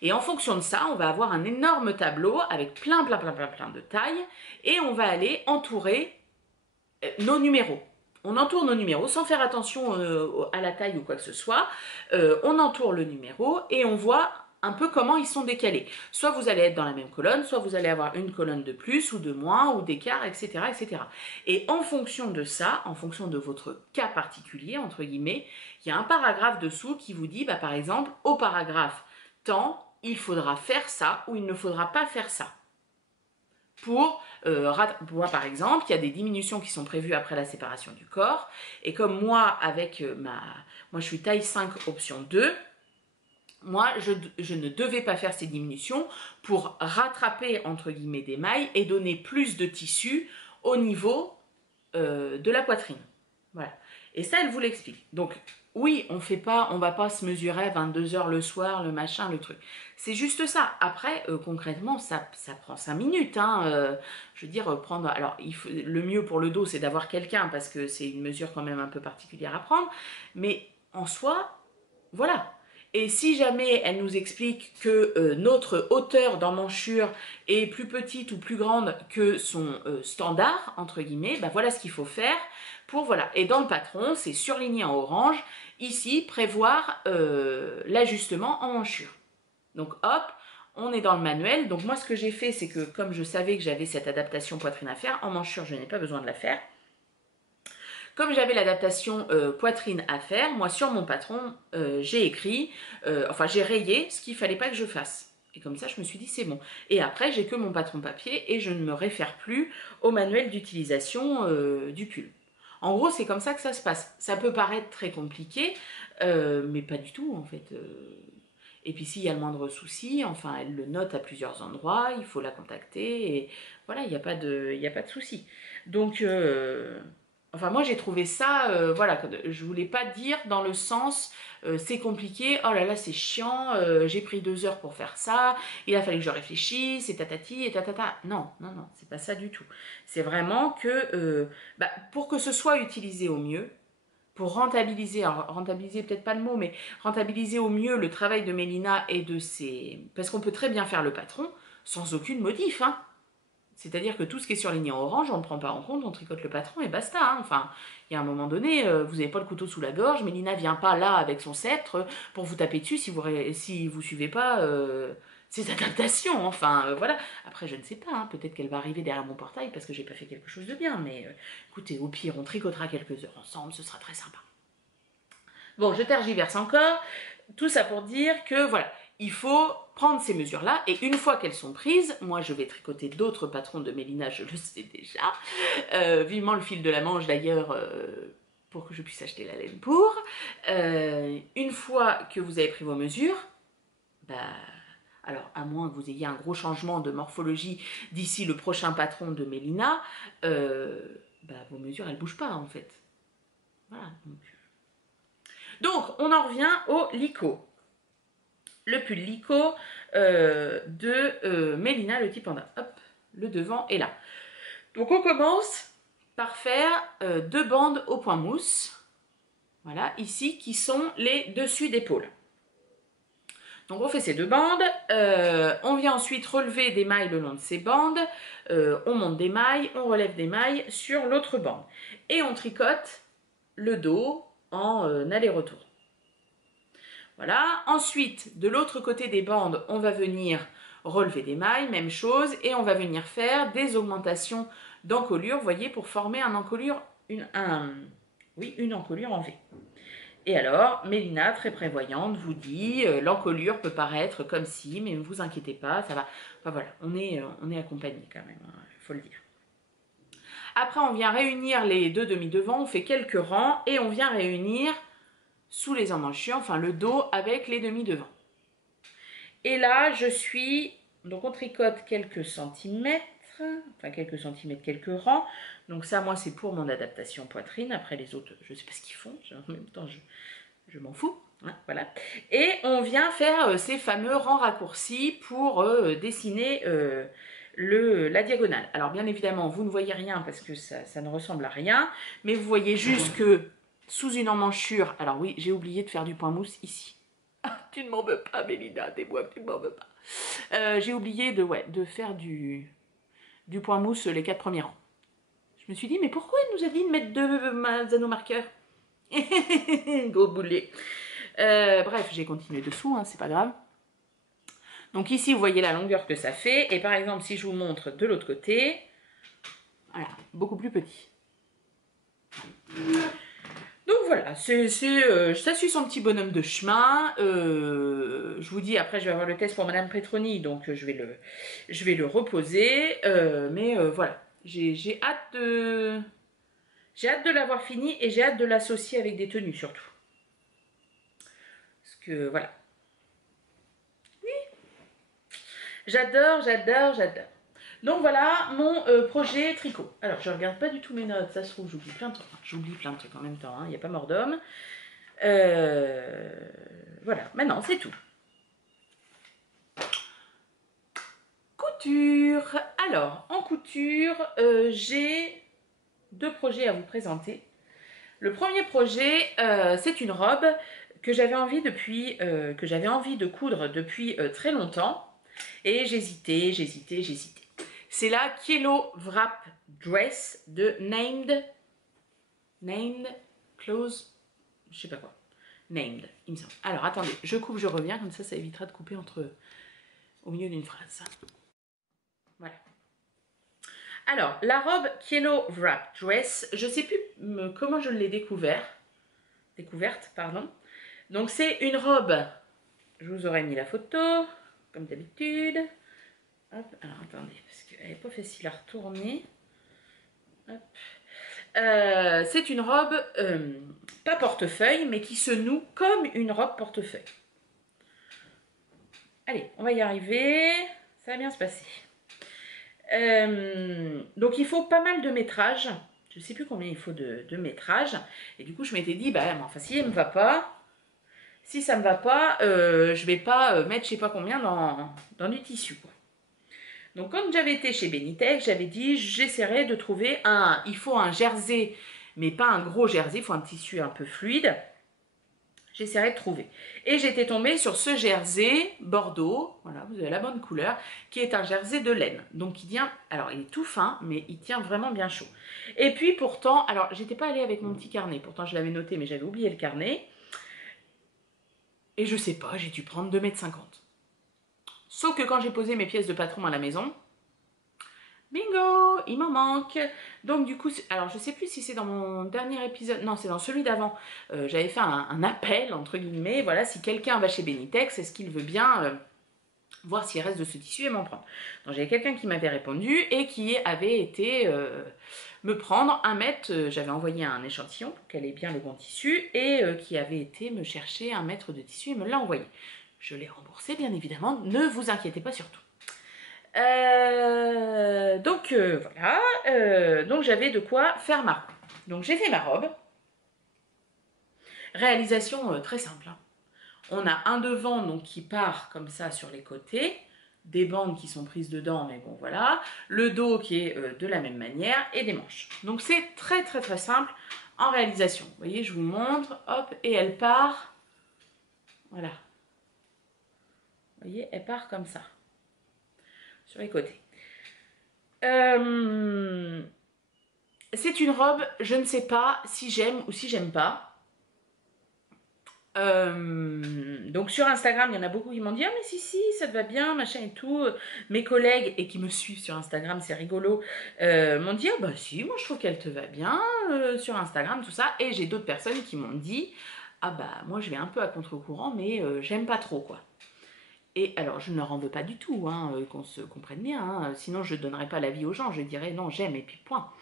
Et en fonction de ça, on va avoir un énorme tableau avec plein de tailles et on va aller entourer nos numéros. On entoure nos numéros sans faire attention à la taille ou quoi que ce soit. On entoure le numéro et on voit un peu comment ils sont décalés. Soit vous allez être dans la même colonne, soit vous allez avoir une colonne de plus ou de moins ou d'écart, etc., etc. Et en fonction de ça, en fonction de votre cas particulier, entre guillemets, il y a un paragraphe dessous qui vous dit, bah, par exemple, au paragraphe tant, il faudra faire ça ou il ne faudra pas faire ça. Pour moi par exemple, il y a des diminutions qui sont prévues après la séparation du corps. Et comme moi, avec moi je suis taille 5 option 2, moi, je ne devais pas faire ces diminutions pour rattraper, entre guillemets, des mailles et donner plus de tissu au niveau de la poitrine. Voilà. Et ça, elle vous l'explique. Donc, oui, on va pas se mesurer à 22h le soir, le machin, le truc. C'est juste ça. Après, concrètement, ça prend 5 minutes. Hein, je veux dire, prendre... Alors, le mieux pour le dos, c'est d'avoir quelqu'un parce que c'est une mesure quand même un peu particulière à prendre. Mais en soi, voilà. Et si jamais elle nous explique que notre hauteur d'emmanchure est plus petite ou plus grande que son standard, entre guillemets, ben voilà ce qu'il faut faire pour, voilà. Et dans le patron, c'est surligné en orange, ici, prévoir l'ajustement emmanchure. Donc hop, on est dans le manuel. Donc moi, ce que j'ai fait, c'est que comme je savais que j'avais cette adaptation poitrine à faire, emmanchure, je n'ai pas besoin de la faire. Comme j'avais l'adaptation poitrine à faire, moi sur mon patron, j'ai écrit, enfin j'ai rayé ce qu'il ne fallait pas que je fasse. Et comme ça, je me suis dit, c'est bon. Et après, j'ai que mon patron papier et je ne me réfère plus au manuel d'utilisation du pull. En gros, c'est comme ça que ça se passe. Ça peut paraître très compliqué, mais pas du tout en fait. Et puis s'il y a le moindre souci, enfin, elle le note à plusieurs endroits, il faut la contacter et voilà, il n'y a pas de souci. Donc... enfin, moi, j'ai trouvé ça, voilà, je voulais pas dire dans le sens, c'est compliqué, oh là là, c'est chiant, j'ai pris 2 heures pour faire ça, il a fallu que je réfléchisse, et tatati, et tatata. Non, non, non, c'est pas ça du tout. C'est vraiment que, pour que ce soit utilisé au mieux, pour rentabiliser, alors rentabiliser peut-être pas le mot, mais rentabiliser au mieux le travail de Mélina et de ses... Parce qu'on peut très bien faire le patron sans aucune modif, hein. C'est-à-dire que tout ce qui est surligné en orange, on ne prend pas en compte, on tricote le patron et basta. Hein. Enfin, il y a un moment donné, vous n'avez pas le couteau sous la gorge, Mélina vient pas là avec son sceptre pour vous taper dessus si vous suivez pas ses adaptations. Enfin, voilà. Après, je ne sais pas, hein. Peut-être qu'elle va arriver derrière mon portail parce que j'ai pas fait quelque chose de bien. Mais écoutez, au pire, on tricotera quelques heures ensemble, ce sera très sympa. Bon, je tergiverse encore. Tout ça pour dire que, voilà, il faut prendre ces mesures-là et une fois qu'elles sont prises, moi je vais tricoter d'autres patrons de Mélina, je le sais déjà. Vivement le fil de la manche d'ailleurs pour que je puisse acheter la laine pour. Une fois que vous avez pris vos mesures, alors à moins que vous ayez un gros changement de morphologie d'ici le prochain patron de Mélina, vos mesures elles ne bougent pas en fait. Voilà. Donc on en revient au Lico. Le pull Lico de Mélina, le type panda. Hop, le devant est là. Donc on commence par faire 2 bandes au point mousse. Voilà, ici, qui sont les dessus d'épaule. Donc on fait ces 2 bandes. On vient ensuite relever des mailles le long de ces bandes. On monte des mailles, on relève des mailles sur l'autre bande. Et on tricote le dos en aller-retour. Voilà. Ensuite, de l'autre côté des bandes, on va venir relever des mailles, même chose, et on va venir faire des augmentations d'encolure, vous voyez, pour former une encolure en V. Et alors, Mélina, très prévoyante, vous dit, l'encolure peut paraître comme si, mais ne vous inquiétez pas, ça va. Enfin voilà, on est accompagné quand même, il faut le dire. Après, on vient réunir les 2 demi-devants, on fait quelques rangs, et on vient réunir sous les emmanchures, enfin le dos avec les demi-devants. Et là, donc on tricote quelques centimètres, quelques rangs. Donc ça, moi, c'est pour mon adaptation poitrine. Après, les autres, je ne sais pas ce qu'ils font. En même temps, je m'en fous. Hein, voilà. Et on vient faire ces fameux rangs raccourcis pour dessiner la diagonale. Alors, bien évidemment, vous ne voyez rien parce que ça ne ressemble à rien. Mais vous voyez juste que sous une emmanchure... Alors oui, j'ai oublié de faire du point mousse ici. Ah, tu ne m'en veux pas, Mélina, dis-moi que tu ne m'en veux pas. J'ai oublié de faire du point mousse les 4 premiers rangs. Je me suis dit, mais pourquoi elle nous a dit de mettre 2 anneaux marqueurs? Gros boulet. Bref, j'ai continué dessous, hein, c'est pas grave. Donc ici, vous voyez la longueur que ça fait. Et par exemple, si je vous montre de l'autre côté, voilà, beaucoup plus petit. Donc voilà, ça suit son petit bonhomme de chemin. Je vous dis, après je vais avoir le test pour Madame Petroni, donc je vais le reposer. Mais voilà, j'ai hâte de l'avoir fini et j'ai hâte de l'associer avec des tenues surtout. Parce que voilà. Oui. J'adore. Donc voilà mon projet tricot. Alors je regarde pas du tout mes notes, ça se trouve j'oublie plein de trucs. J'oublie plein de trucs en même temps, il n'y a pas mort d'homme. Voilà, maintenant c'est tout. Couture. Alors en couture, j'ai 2 projets à vous présenter. Le premier projet, c'est une robe que j'avais envie de coudre depuis très longtemps. Et j'hésitais. C'est la Kielo Wrap Dress de Named Clothes, je sais pas quoi. Named, il me semble. Alors attendez, je coupe, je reviens, comme ça évitera de couper au milieu d'une phrase. Voilà. Alors, la robe Kielo Wrap Dress, je sais plus comment je l'ai découverte, pardon. Donc c'est une robe, je vous aurais mis la photo, comme d'habitude. Hop, alors attendez, parce qu'elle n'est pas facile à retourner. Hop. C'est une robe, pas portefeuille, mais qui se noue comme une robe portefeuille. Allez, on va y arriver, ça va bien se passer. Donc il faut pas mal de métrage, je ne sais plus combien il faut de métrage, et du coup je m'étais dit, bah enfin si elle me va pas, si ça me va pas, je vais pas mettre je sais pas combien dans du tissu, quoi. Donc quand j'avais été chez Benitex, j'avais dit j'essaierai de trouver il faut un jersey, mais pas un gros jersey, il faut un tissu un peu fluide. J'essaierai de trouver. Et j'étais tombée sur ce jersey bordeaux, voilà, vous avez la bonne couleur, qui est un jersey de laine. Donc il tient, alors il est tout fin, mais il tient vraiment bien chaud. Et puis pourtant, alors j'étais pas allée avec mon petit carnet, pourtant je l'avais noté, mais j'avais oublié le carnet. Et je sais pas, j'ai dû prendre 2,50 m. Sauf que quand j'ai posé mes pièces de patron à la maison, bingo, il m'en manque. Donc du coup, alors je sais plus si c'est dans mon dernier épisode, non c'est dans celui d'avant, j'avais fait un appel entre guillemets, voilà, si quelqu'un va chez Benitex, est-ce qu'il veut bien voir s'il reste de ce tissu et m'en prendre. Donc j'avais quelqu'un qui m'avait répondu et qui avait été me prendre 1 mètre, j'avais envoyé un échantillon pour qu'elle ait bien le bon tissu et qui avait été me chercher 1 mètre de tissu et me l'a envoyé. Je l'ai remboursé bien évidemment, ne vous inquiétez pas surtout. Donc voilà, donc j'avais de quoi faire ma robe. Donc j'ai fait ma robe. Réalisation très simple, hein. On a un devant donc, qui part comme ça sur les côtés, des bandes qui sont prises dedans, mais bon voilà, le dos qui est de la même manière et des manches. Donc c'est très simple en réalisation. Vous voyez, je vous montre, hop, et elle part, voilà. Vous voyez, elle part comme ça, sur les côtés. C'est une robe, je ne sais pas si j'aime ou si j'aime pas. Donc sur Instagram, il y en a beaucoup qui m'ont dit « Ah mais si, ça te va bien, machin et tout ». Mes collègues, et qui me suivent sur Instagram, c'est rigolo, m'ont dit « Ah bah si, moi je trouve qu'elle te va bien sur Instagram, tout ça ». Et j'ai d'autres personnes qui m'ont dit « Ah bah moi je vais un peu à contre-courant, mais j'aime pas trop quoi ». Et alors je ne leur en veux pas du tout, hein, qu'on se comprenne bien, hein, sinon je ne donnerais pas l'avis aux gens, je dirais « Non, j'aime et puis point ».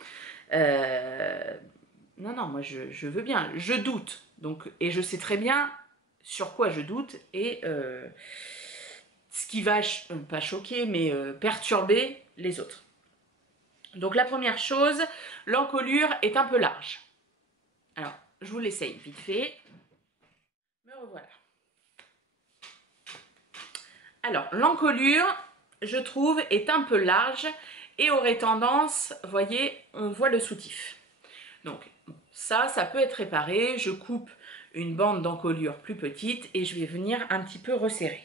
Non, moi je veux bien, je doute, donc, et je sais très bien sur quoi je doute et ce qui va, pas choquer, mais perturber les autres. Donc la première chose, l'encolure est un peu large. Alors, je vous l'essaye vite fait. Me revoilà. Alors, l'encolure, je trouve, est un peu large et aurait tendance, vous voyez, on voit le soutif. Donc, ça peut être réparé. Je coupe une bande d'encolure plus petite et je vais venir un petit peu resserrer.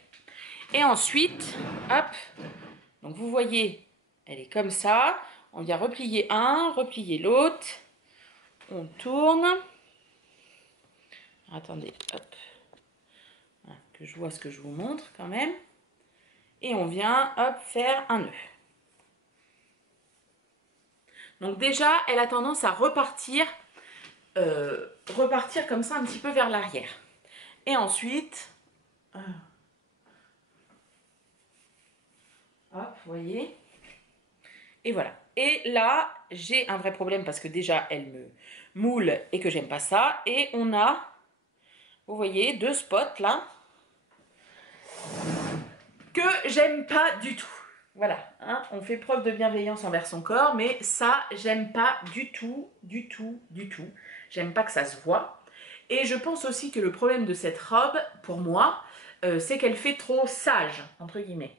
Et ensuite, hop, donc vous voyez, elle est comme ça. On vient replier un, replier l'autre. On tourne. Attendez, hop, voilà, que je vois ce que je vous montre quand même. Et on vient, hop, faire un nœud. Donc déjà, elle a tendance à repartir comme ça un petit peu vers l'arrière. Et ensuite, hop, vous voyez, et voilà. Et là, j'ai un vrai problème parce que déjà, elle me moule et que j'aime pas ça. Et on a, vous voyez, 2 spots là que j'aime pas du tout. Voilà, hein, on fait preuve de bienveillance envers son corps, mais ça, j'aime pas du tout. J'aime pas que ça se voit. Et je pense aussi que le problème de cette robe, pour moi, c'est qu'elle fait trop sage, entre guillemets.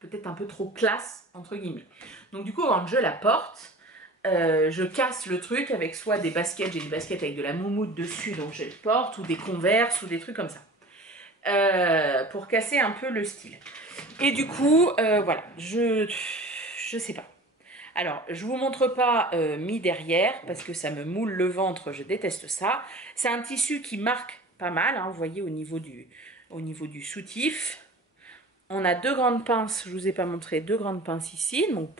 Peut-être un peu trop classe, entre guillemets. Donc du coup, quand je la porte, je casse le truc avec soit des baskets, j'ai des baskets avec de la moumoute dessus, donc je les porte, ou des Converse, ou des trucs comme ça. Pour casser un peu le style. Et du coup, voilà, je sais pas. Alors, je vous montre pas mis derrière, parce que ça me moule le ventre, je déteste ça. C'est un tissu qui marque pas mal, hein, vous voyez, au niveau du soutif. On a 2 grandes pinces, je vous ai pas montré, 2 grandes pinces ici, donc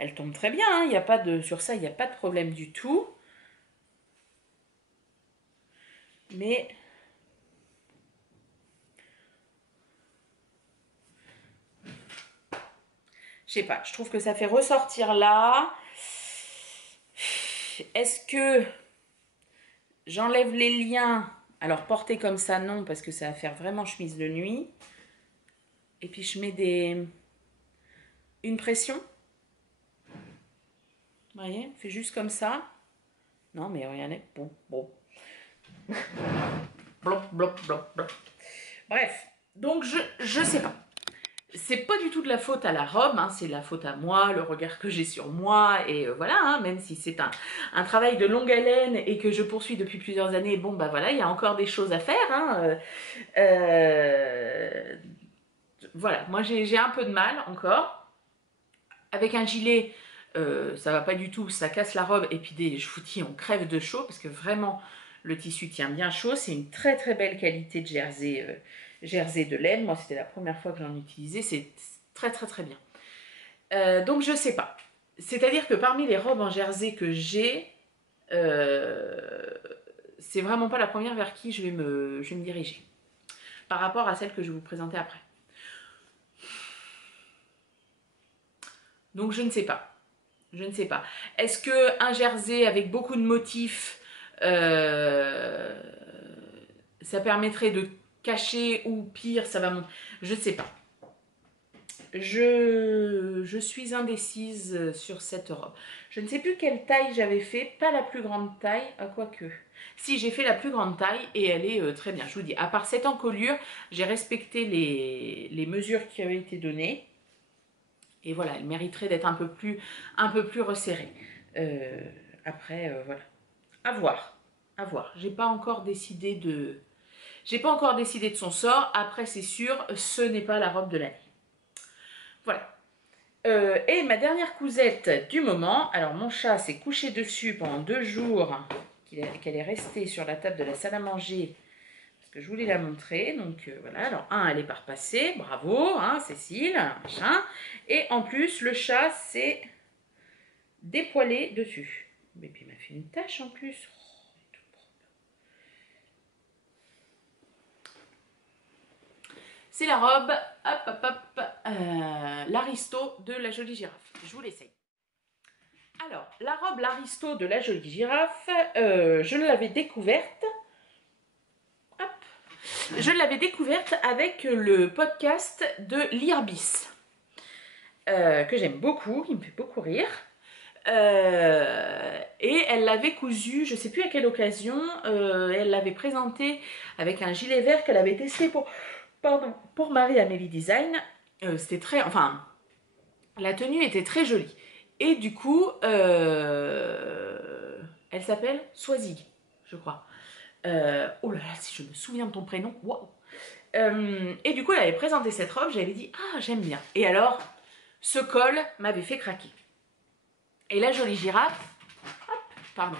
elles tombent très bien, hein, y a pas de, sur ça, il n'y a pas de problème du tout. Mais je sais pas, je trouve que ça fait ressortir là. Est-ce que j'enlève les liens? Alors porter comme ça, non, parce que ça va faire vraiment chemise de nuit. Et puis je mets une pression. Vous voyez, on fait juste comme ça. Non, mais regardez, bon. Blop, blop, blop, blop. Bref, donc je sais pas. C'est pas du tout de la faute à la robe, hein, c'est de la faute à moi, le regard que j'ai sur moi, et voilà, hein, même si c'est un travail de longue haleine et que je poursuis depuis plusieurs années, bon bah voilà, il y a encore des choses à faire, hein, voilà, moi j'ai un peu de mal encore, avec un gilet, ça va pas du tout, ça casse la robe, et puis je vous dis, on crève de chaud, parce que vraiment, le tissu tient bien chaud, c'est une très très belle qualité de jersey de laine. Moi, c'était la première fois que j'en utilisais. C'est très très très bien. Donc, je sais pas. C'est-à-dire que parmi les robes en jersey que j'ai, c'est vraiment pas la première vers qui je vais me diriger. Par rapport à celle que je vais vous présenter après. Donc, je ne sais pas. Je ne sais pas. Est-ce qu'un jersey avec beaucoup de motifs, ça permettrait de cacher ou pire, ça va monter? Je ne sais pas. Je suis indécise sur cette robe. Je ne sais plus quelle taille j'avais fait, pas la plus grande taille, quoique. Si, j'ai fait la plus grande taille et elle est très bien. Je vous dis, à part cette encolure, j'ai respecté les mesures qui avaient été données. Et voilà, elle mériterait d'être un peu plus resserrée. Voilà. À voir. À voir. J'ai pas encore décidé de son sort. Après, c'est sûr, ce n'est pas la robe de l'année. Voilà. Et ma dernière cousette du moment, alors mon chat s'est couché dessus pendant 2 jours, qu'elle est restée sur la table de la salle à manger, parce que je voulais la montrer, donc voilà, alors elle est pas repassée, bravo, hein, Cécile, machin, et en plus le chat s'est dépoilé dessus, et puis il m'a fait une tache en plus. C'est la robe, l'Aristo de la jolie girafe. Je vous l'essaye. Alors, la robe l'Aristo de la jolie girafe, je l'avais découverte. Hop. Je l'avais découverte avec le podcast de Lirbis, que j'aime beaucoup, qui me fait beaucoup rire. Et elle l'avait cousu, je ne sais plus à quelle occasion, elle l'avait présenté avec un gilet vert qu'elle avait testé pour Marie Amélie Design. C'était très, enfin, la tenue était très jolie. Et du coup, elle s'appelle Swazig, je crois. Oh là là, si je me souviens de ton prénom, waouh. Et du coup, elle avait présenté cette robe, j'avais dit, ah, j'aime bien. Et alors, ce col m'avait fait craquer. Et la jolie girafe, hop, pardon.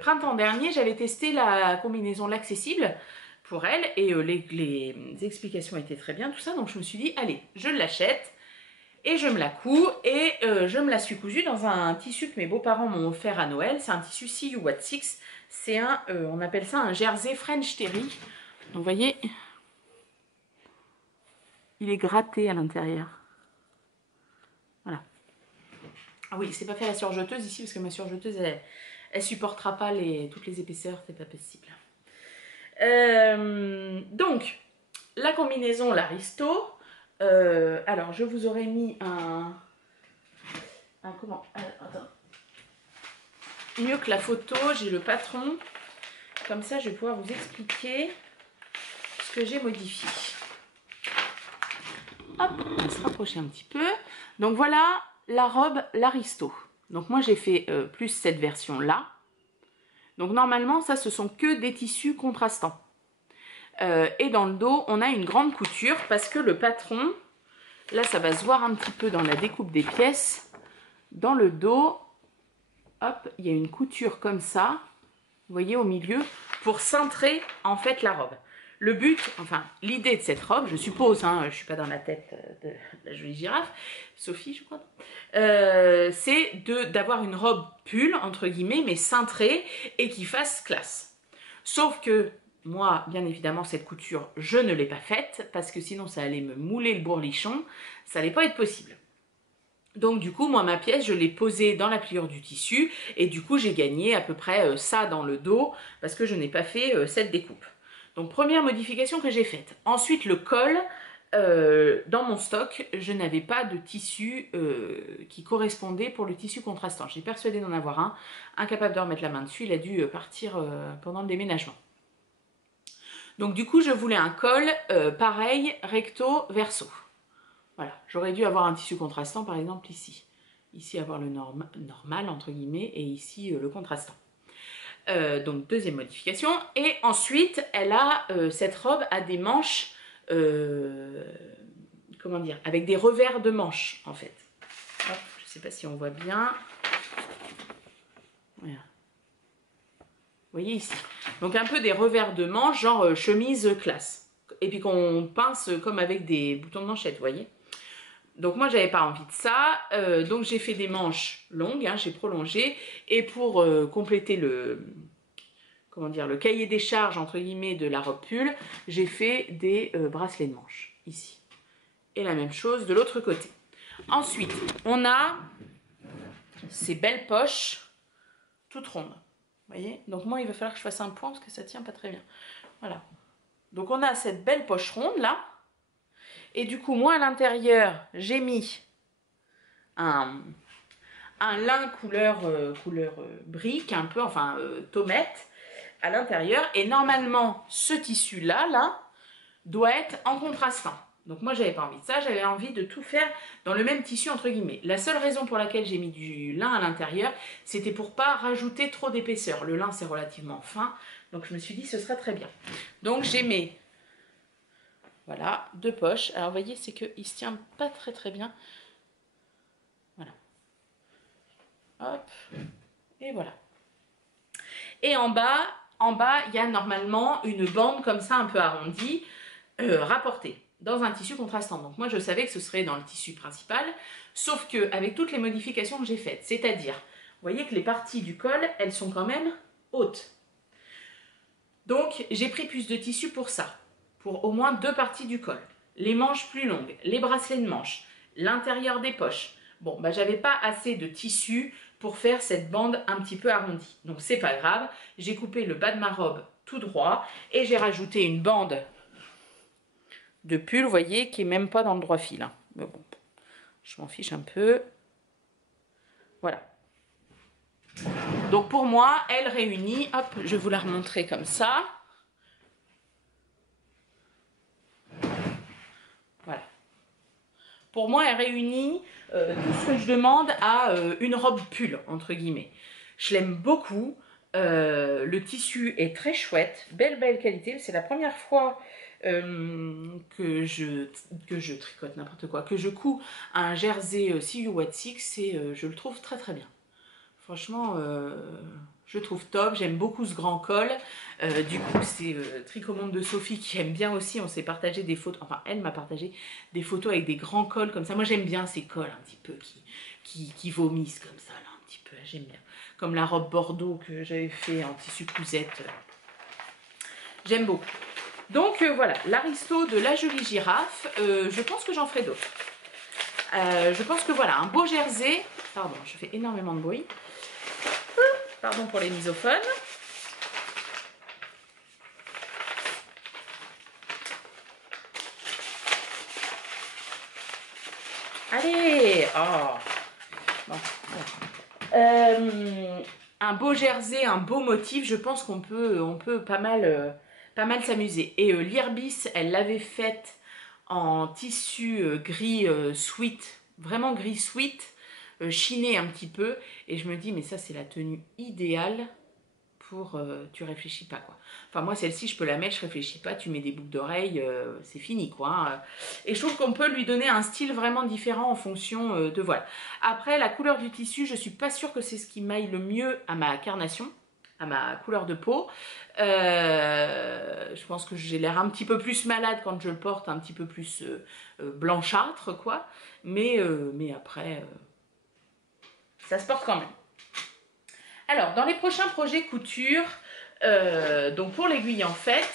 Printemps dernier, j'avais testé la combinaison l'accessible pour elle et les explications étaient très bien, tout ça. Donc je me suis dit, allez, je l'achète et je me la couds et je me la suis cousue dans un tissu que mes beaux-parents m'ont offert à Noël. C'est un tissu See You What Six. C'est on appelle ça un jersey French Terry. Donc vous voyez, il est gratté à l'intérieur. Voilà. Ah oui, c'est pas fait à la surjeteuse ici parce que ma surjeteuse, elle supportera pas toutes les épaisseurs, c'est pas possible. Donc, la combinaison l'Aristo. Alors, je vous aurais mis comment? Attends. Mieux que la photo, j'ai le patron. Comme ça, je vais pouvoir vous expliquer ce que j'ai modifié. Hop, on va se rapprocher un petit peu. Donc voilà la robe l'Aristo. Donc moi j'ai fait plus cette version-là. Donc normalement, ça, ce sont que des tissus contrastants. Et dans le dos, on a une grande couture parce que le patron, là, ça va se voir un petit peu dans la découpe des pièces. Dans le dos, hop, il y a une couture comme ça, vous voyez, au milieu, pour cintrer en fait la robe. Le but, enfin, l'idée de cette robe, je suppose, hein, je ne suis pas dans la tête de la jolie girafe, Sophie, je crois, c'est d'avoir une robe pull, entre guillemets, mais cintrée et qui fasse classe. Sauf que moi, bien évidemment, cette couture, je ne l'ai pas faite parce que sinon, ça allait me mouler le bourrichon, ça n'allait pas être possible. Donc du coup, moi, ma pièce, je l'ai posée dans la pliure du tissu et du coup, j'ai gagné à peu près ça dans le dos parce que je n'ai pas fait cette découpe. Donc première modification que j'ai faite. Ensuite, le col, dans mon stock, je n'avais pas de tissu qui correspondait pour le tissu contrastant. J'ai persuadé d'en avoir un, incapable de remettre la main dessus, il a dû partir pendant le déménagement. Donc du coup, je voulais un col pareil, recto, verso. Voilà, j'aurais dû avoir un tissu contrastant par exemple ici. Ici avoir le normal entre guillemets et ici le contrastant. Donc deuxième modification. Et ensuite, cette robe a des manches, comment dire, avec des revers de manches en fait. Hop, je ne sais pas si on voit bien. Voilà. Vous voyez ici. Donc un peu des revers de manches, genre chemise classe. Et puis qu'on pince comme avec des boutons de manchette, vous voyez. Donc moi j'avais pas envie de ça, donc j'ai fait des manches longues, hein, j'ai prolongé, et pour compléter comment dire, le cahier des charges entre guillemets de la robe pull, j'ai fait des bracelets de manches ici. Et la même chose de l'autre côté. Ensuite, on a ces belles poches toutes rondes. Vous voyez? Donc moi il va falloir que je fasse un point parce que ça tient pas très bien. Voilà. Donc on a cette belle poche ronde là. Et du coup, moi à l'intérieur, j'ai mis un lin couleur brique, un peu, enfin tomate, à l'intérieur. Et normalement, ce tissu-là, doit être en contrastant. Donc moi, j'avais pas envie de ça, j'avais envie de tout faire dans le même tissu, entre guillemets. La seule raison pour laquelle j'ai mis du lin à l'intérieur, c'était pour pas rajouter trop d'épaisseur. Le lin, c'est relativement fin, donc je me suis dit, ce serait très bien. Donc j'ai mis, voilà, deux poches. Alors vous voyez, c'est qu'il se tient pas très très bien. Voilà. Hop. Et voilà. Et en bas, il y a normalement une bande comme ça, un peu arrondie, rapportée dans un tissu contrastant. Donc moi, je savais que ce serait dans le tissu principal, sauf que avec toutes les modifications que j'ai faites, c'est-à-dire, vous voyez que les parties du col, elles sont quand même hautes. Donc, j'ai pris plus de tissu pour ça, pour au moins deux parties du col. Les manches plus longues, les bracelets de manches, l'intérieur des poches. Bon, bah, j'avais pas assez de tissu pour faire cette bande un petit peu arrondie. Donc, c'est pas grave. J'ai coupé le bas de ma robe tout droit et j'ai rajouté une bande de pull, vous voyez, qui est même pas dans le droit fil. Hein. Mais bon, je m'en fiche un peu. Voilà. Donc, pour moi, elle réunit, hop, je vais vous la remontrer comme ça. Voilà. Pour moi, elle réunit tout ce que je demande à une robe pull, entre guillemets. Je l'aime beaucoup. Le tissu est très chouette, belle qualité. C'est la première fois que je tricote n'importe quoi, que je couds un jersey See You What Six et je le trouve très bien. Franchement, je trouve top. J'aime beaucoup ce grand col. Du coup, c'est Tricomonde de Sophie qui aime bien aussi. On s'est partagé des photos. Enfin, elle m'a partagé des photos avec des grands cols comme ça. Moi, j'aime bien ces cols un petit peu qui vomissent comme ça, là, un petit peu. J'aime bien. Comme la robe Bordeaux que j'avais fait en tissu cousette. J'aime beaucoup. Donc, voilà. L'aristo de la jolie girafe. Je pense que j'en ferai d'autres. Je pense que voilà, un beau jersey. Pardon, je fais énormément de bruit. Pardon pour les misophones. Allez, oh. Bon, voilà. Un beau jersey, un beau motif, je pense qu'on peut pas mal s'amuser. Et l'Irbis, elle l'avait faite en tissu gris sweet, vraiment gris sweet. chinée un petit peu. Et je me dis, mais ça, c'est la tenue idéale pour... tu réfléchis pas, quoi. Enfin, moi, celle-ci, je peux la mettre, je réfléchis pas. Tu mets des boucles d'oreilles, c'est fini, quoi. Hein. Et je trouve qu'on peut lui donner un style vraiment différent en fonction de... Voilà. Après, la couleur du tissu, je suis pas sûre que c'est ce qui m'aille le mieux à ma carnation, à ma couleur de peau. Je pense que j'ai l'air un petit peu plus malade quand je le porte, un petit peu plus blanchâtre, quoi. Mais après, ça se porte quand même. Alors, dans les prochains projets couture, donc pour l'aiguille en fait,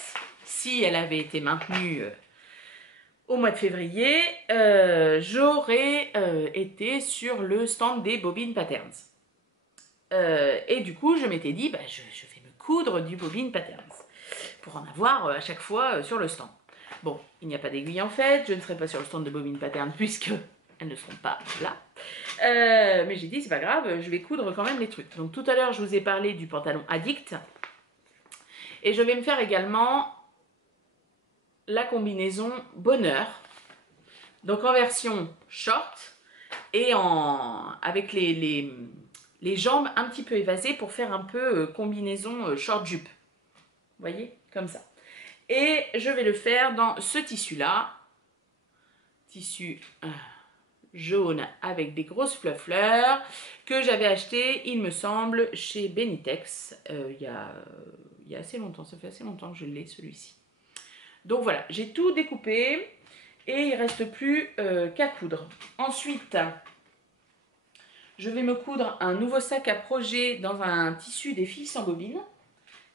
si elle avait été maintenue au mois de février, j'aurais été sur le stand des Bobbin Patterns. Et du coup, je m'étais dit, bah, je vais me coudre du Bobbin Patterns pour en avoir à chaque fois sur le stand. Bon, il n'y a pas d'aiguille en fait, je ne serai pas sur le stand de Bobbin Patterns puisque elles ne seront pas là. Mais j'ai dit, c'est pas grave, je vais coudre quand même les trucs. Donc tout à l'heure, je vous ai parlé du pantalon Addict. Et je vais me faire également la combinaison Bonheur. Donc en version short et avec les jambes un petit peu évasées pour faire un peu combinaison short jupe. Vous voyez, comme ça. Et je vais le faire dans ce tissu-là. Tissu jaune avec des grosses fleurs que j'avais acheté, il me semble, chez Benitex il y a assez longtemps. Ça fait assez longtemps que je l'ai, celui-ci. Donc voilà, j'ai tout découpé et il ne reste plus qu'à coudre. Ensuite, je vais me coudre un nouveau sac à projet dans un tissu des filles sans bobine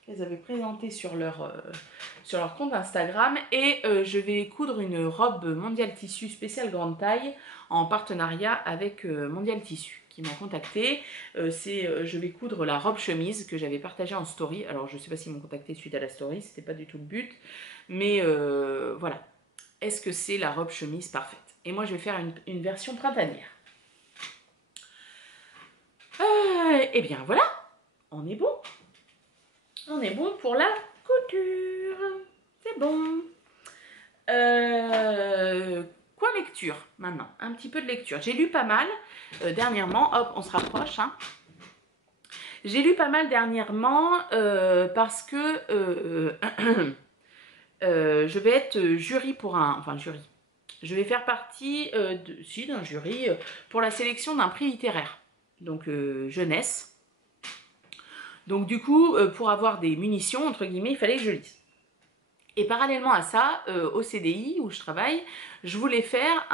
qu'elles avaient présenté sur leur compte Instagram. Et je vais coudre une robe Mondial Tissu spéciale grande taille en partenariat avec Mondial Tissu qui m'ont contacté. Je vais coudre la robe chemise que j'avais partagée en story. Alors je ne sais pas s'ils m'ont contacté suite à la story, c'était pas du tout le but. Mais voilà. Est-ce que c'est la robe chemise parfaite? Et moi je vais faire une version printanière. Et bien voilà, on est bon. On est bon pour la couture. C'est bon. Quoi lecture maintenant? Un petit peu de lecture. J'ai lu pas mal dernièrement. Hop, on se rapproche. Hein. J'ai lu pas mal dernièrement parce que je vais être jury pour un... Enfin, jury. Je vais faire partie d'un jury pour la sélection d'un prix littéraire. Donc, jeunesse. Donc du coup, pour avoir des munitions, entre guillemets, il fallait que je lise. Et parallèlement à ça, au CDI où je travaille, je voulais faire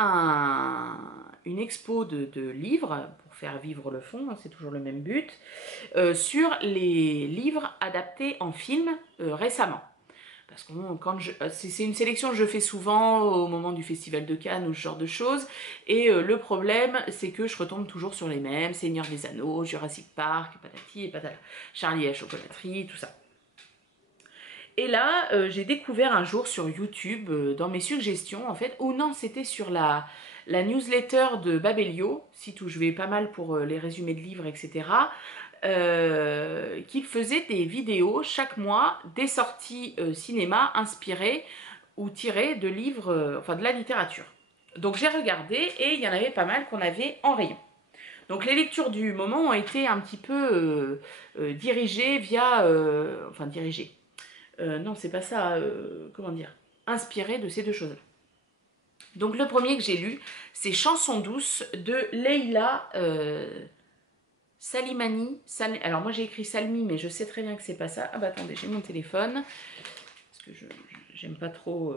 une expo de livres, pour faire vivre le fond, hein, c'est toujours le même but, sur les livres adaptés en film récemment. Parce que c'est une sélection que je fais souvent au moment du Festival de Cannes ou ce genre de choses. Et le problème, c'est que je retombe toujours sur les mêmes. Seigneur des Anneaux, Jurassic Park, patati et patata, Charlie et la chocolaterie, tout ça. Et là, j'ai découvert un jour sur YouTube, dans mes suggestions, en fait, ou non, c'était sur la newsletter de Babelio, site où je vais pas mal pour les résumés de livres, etc., qu'il faisait des vidéos chaque mois, des sorties cinéma inspirées ou tirées de livres, enfin de la littérature. Donc j'ai regardé et il y en avait pas mal qu'on avait en rayon. Donc les lectures du moment ont été un petit peu dirigées via... enfin dirigées. Non, c'est pas ça, comment dire, inspirées de ces deux choses-là. Donc le premier que j'ai lu, c'est Chanson douce de Leila... Salimani, alors moi j'ai écrit Salmi, mais je sais très bien que c'est pas ça. Ah bah attendez, j'ai mon téléphone, parce que j'aime pas trop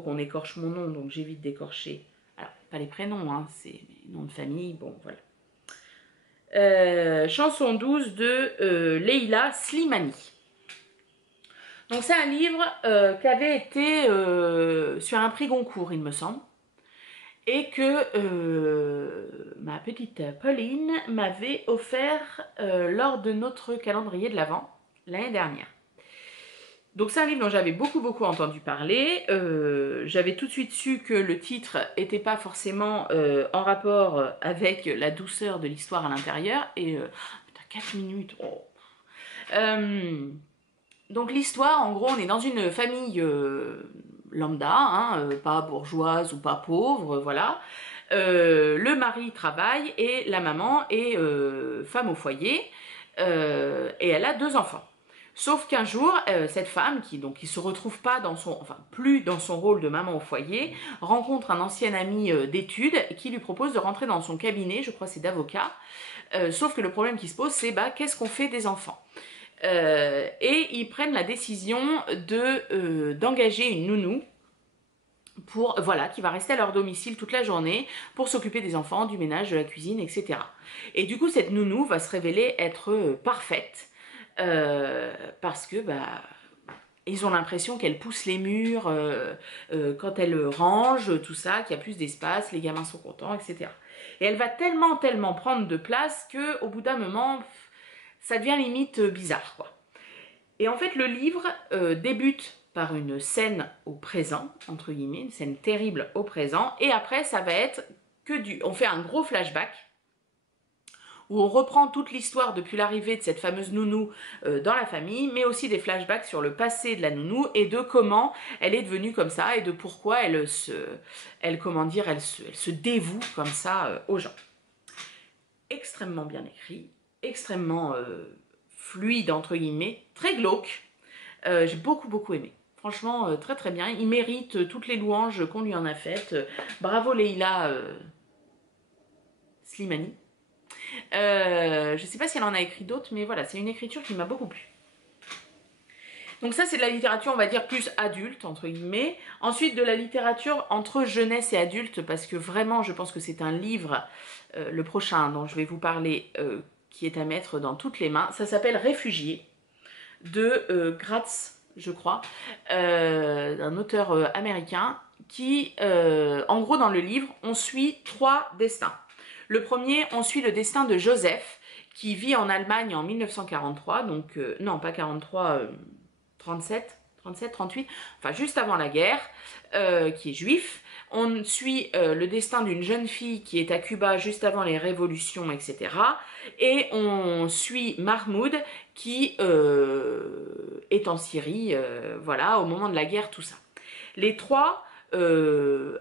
qu'on écorche mon nom, donc j'évite d'écorcher. Alors, pas les prénoms, hein, c'est les noms de famille, bon voilà. Chanson douce de Leila Slimani. Donc c'est un livre qui avait été sur un prix Goncourt, il me semble. Et que ma petite Pauline m'avait offert lors de notre calendrier de l'Avent l'année dernière. Donc c'est un livre dont j'avais beaucoup entendu parler. J'avais tout de suite su que le titre n'était pas forcément en rapport avec la douceur de l'histoire à l'intérieur. Et putain, 4 minutes. Oh. Donc l'histoire, en gros, on est dans une famille... lambda, hein, pas bourgeoise ou pas pauvre, voilà. Le mari travaille et la maman est femme au foyer et elle a 2 enfants. Sauf qu'un jour, cette femme, qui se retrouve pas dans son, enfin plus dans son rôle de maman au foyer, rencontre un ancien ami d'études qui lui propose de rentrer dans son cabinet, je crois c'est d'avocat. Sauf que le problème qui se pose, c'est qu'est-ce qu'on fait des enfants? Et ils prennent la décision d'engager une nounou qui va rester à leur domicile toute la journée pour s'occuper des enfants, du ménage, de la cuisine, etc. Et du coup, cette nounou va se révéler être parfaite parce que ils ont l'impression qu'elle pousse les murs quand elle range, tout ça, qu'il y a plus d'espace, les gamins sont contents, etc. Et elle va tellement prendre de place qu'au bout d'un moment, ça devient limite bizarre, quoi. Et en fait, le livre débute par une scène au présent, entre guillemets, une scène terrible au présent, et après, ça va être on fait un gros flashback, où on reprend toute l'histoire depuis l'arrivée de cette fameuse nounou dans la famille, mais aussi des flashbacks sur le passé de la nounou et de comment elle est devenue comme ça et de pourquoi elle se dévoue comme ça aux gens. Extrêmement bien écrit, extrêmement fluide entre guillemets, très glauque. J'ai beaucoup aimé. Franchement, très bien. Il mérite toutes les louanges qu'on lui en a faites. Bravo Leïla Slimani. Je ne sais pas si elle en a écrit d'autres, mais voilà, c'est une écriture qui m'a beaucoup plu. Donc ça, c'est de la littérature, on va dire, plus adulte, entre guillemets. Ensuite, de la littérature entre jeunesse et adulte, parce que vraiment, je pense que c'est un livre, le prochain dont je vais vous parler, qui est à mettre dans toutes les mains. Ça s'appelle Réfugiés, de Gratz, je crois, un auteur américain, qui, en gros, dans le livre, on suit 3 destins. Le premier, on suit le destin de Joseph, qui vit en Allemagne en 1943, donc, non, pas 43, 37, 38, enfin juste avant la guerre, qui est juif. On suit le destin d'une jeune fille qui est à Cuba juste avant les révolutions, etc. Et on suit Mahmoud qui est en Syrie, voilà, au moment de la guerre, tout ça. Les 3,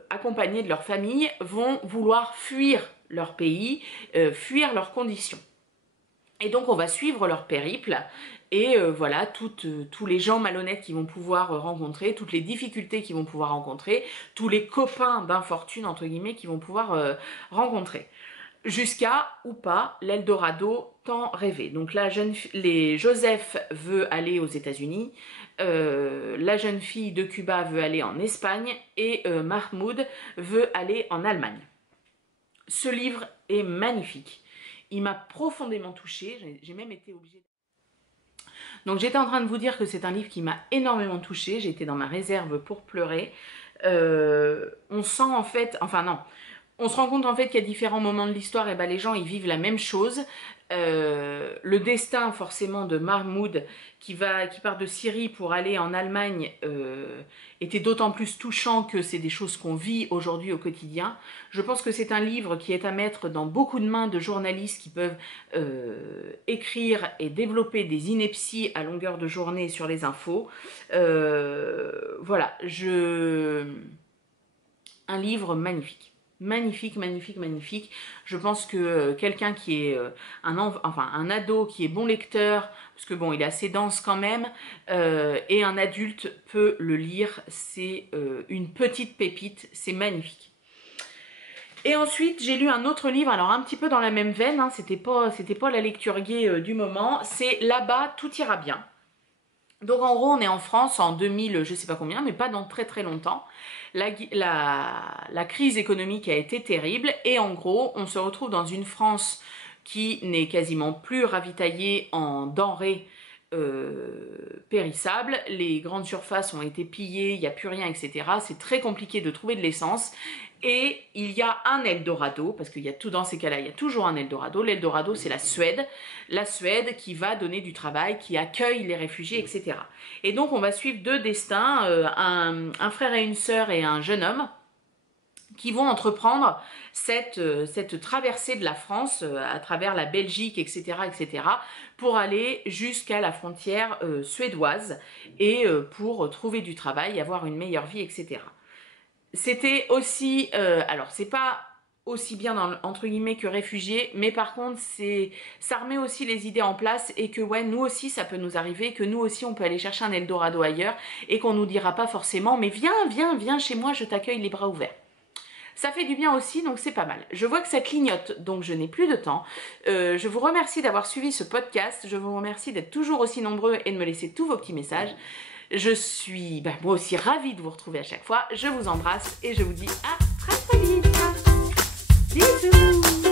accompagnés de leur famille, vont vouloir fuir leur pays, fuir leurs conditions. Et donc on va suivre leur périple et voilà, tous les gens malhonnêtes qu'ils vont pouvoir rencontrer, toutes les difficultés qu'ils vont pouvoir rencontrer, tous les copains d'infortune, entre guillemets, qu'ils vont pouvoir rencontrer. Jusqu'à, ou pas, l'Eldorado tant rêvé. Donc Joseph veut aller aux États-Unis, la jeune fille de Cuba veut aller en Espagne et Mahmoud veut aller en Allemagne. Ce livre est magnifique. Il m'a profondément touchée, j'ai même été obligée... Donc j'étais en train de vous dire que c'est un livre qui m'a énormément touchée, j'étais dans ma réserve pour pleurer. On sent en fait, enfin non, on se rend compte en fait qu'il y a différents moments de l'histoire et les gens ils vivent la même chose. Le destin forcément de Mahmoud qui part de Syrie pour aller en Allemagne était d'autant plus touchant que c'est des choses qu'on vit aujourd'hui au quotidien. Je pense que c'est un livre qui est à mettre dans beaucoup de mains de journalistes qui peuvent écrire et développer des inepties à longueur de journée sur les infos. Voilà, un livre magnifique. Magnifique. Je pense que quelqu'un qui est un ado qui est bon lecteur, parce que bon, il est assez dense quand même, et un adulte peut le lire. C'est une petite pépite, c'est magnifique. Et ensuite, j'ai lu un autre livre, alors un petit peu dans la même veine, hein, c'était pas la lecture gay du moment, c'est Là-bas, tout ira bien. Donc en gros, on est en France en 2000, je sais pas combien, mais pas dans très longtemps. La crise économique a été terrible et en gros, on se retrouve dans une France qui n'est quasiment plus ravitaillée en denrées périssables. Les grandes surfaces ont été pillées, il n'y a plus rien, etc. C'est très compliqué de trouver de l'essence. Et il y a un Eldorado, parce qu'il y a tout dans ces cas-là, il y a toujours un Eldorado. L'Eldorado, c'est la Suède. La Suède qui va donner du travail, qui accueille les réfugiés, etc. Et donc, on va suivre 2 destins, un frère et une sœur et un jeune homme, qui vont entreprendre cette traversée de la France à travers la Belgique, etc., pour aller jusqu'à la frontière suédoise et pour trouver du travail, avoir une meilleure vie, etc. C'était aussi, alors c'est pas aussi bien dans entre guillemets que réfugiés, mais par contre ça remet aussi les idées en place et que ouais, nous aussi ça peut nous arriver, que nous aussi on peut aller chercher un Eldorado ailleurs et qu'on nous dira pas forcément mais viens chez moi, je t'accueille les bras ouverts. Ça fait du bien aussi, donc c'est pas mal. Je vois que ça clignote, donc je n'ai plus de temps. Je vous remercie d'avoir suivi ce podcast. Je vous remercie d'être toujours aussi nombreux et de me laisser tous vos petits messages. Je suis moi aussi ravie de vous retrouver à chaque fois. Je vous embrasse et je vous dis à très très vite. Bisous.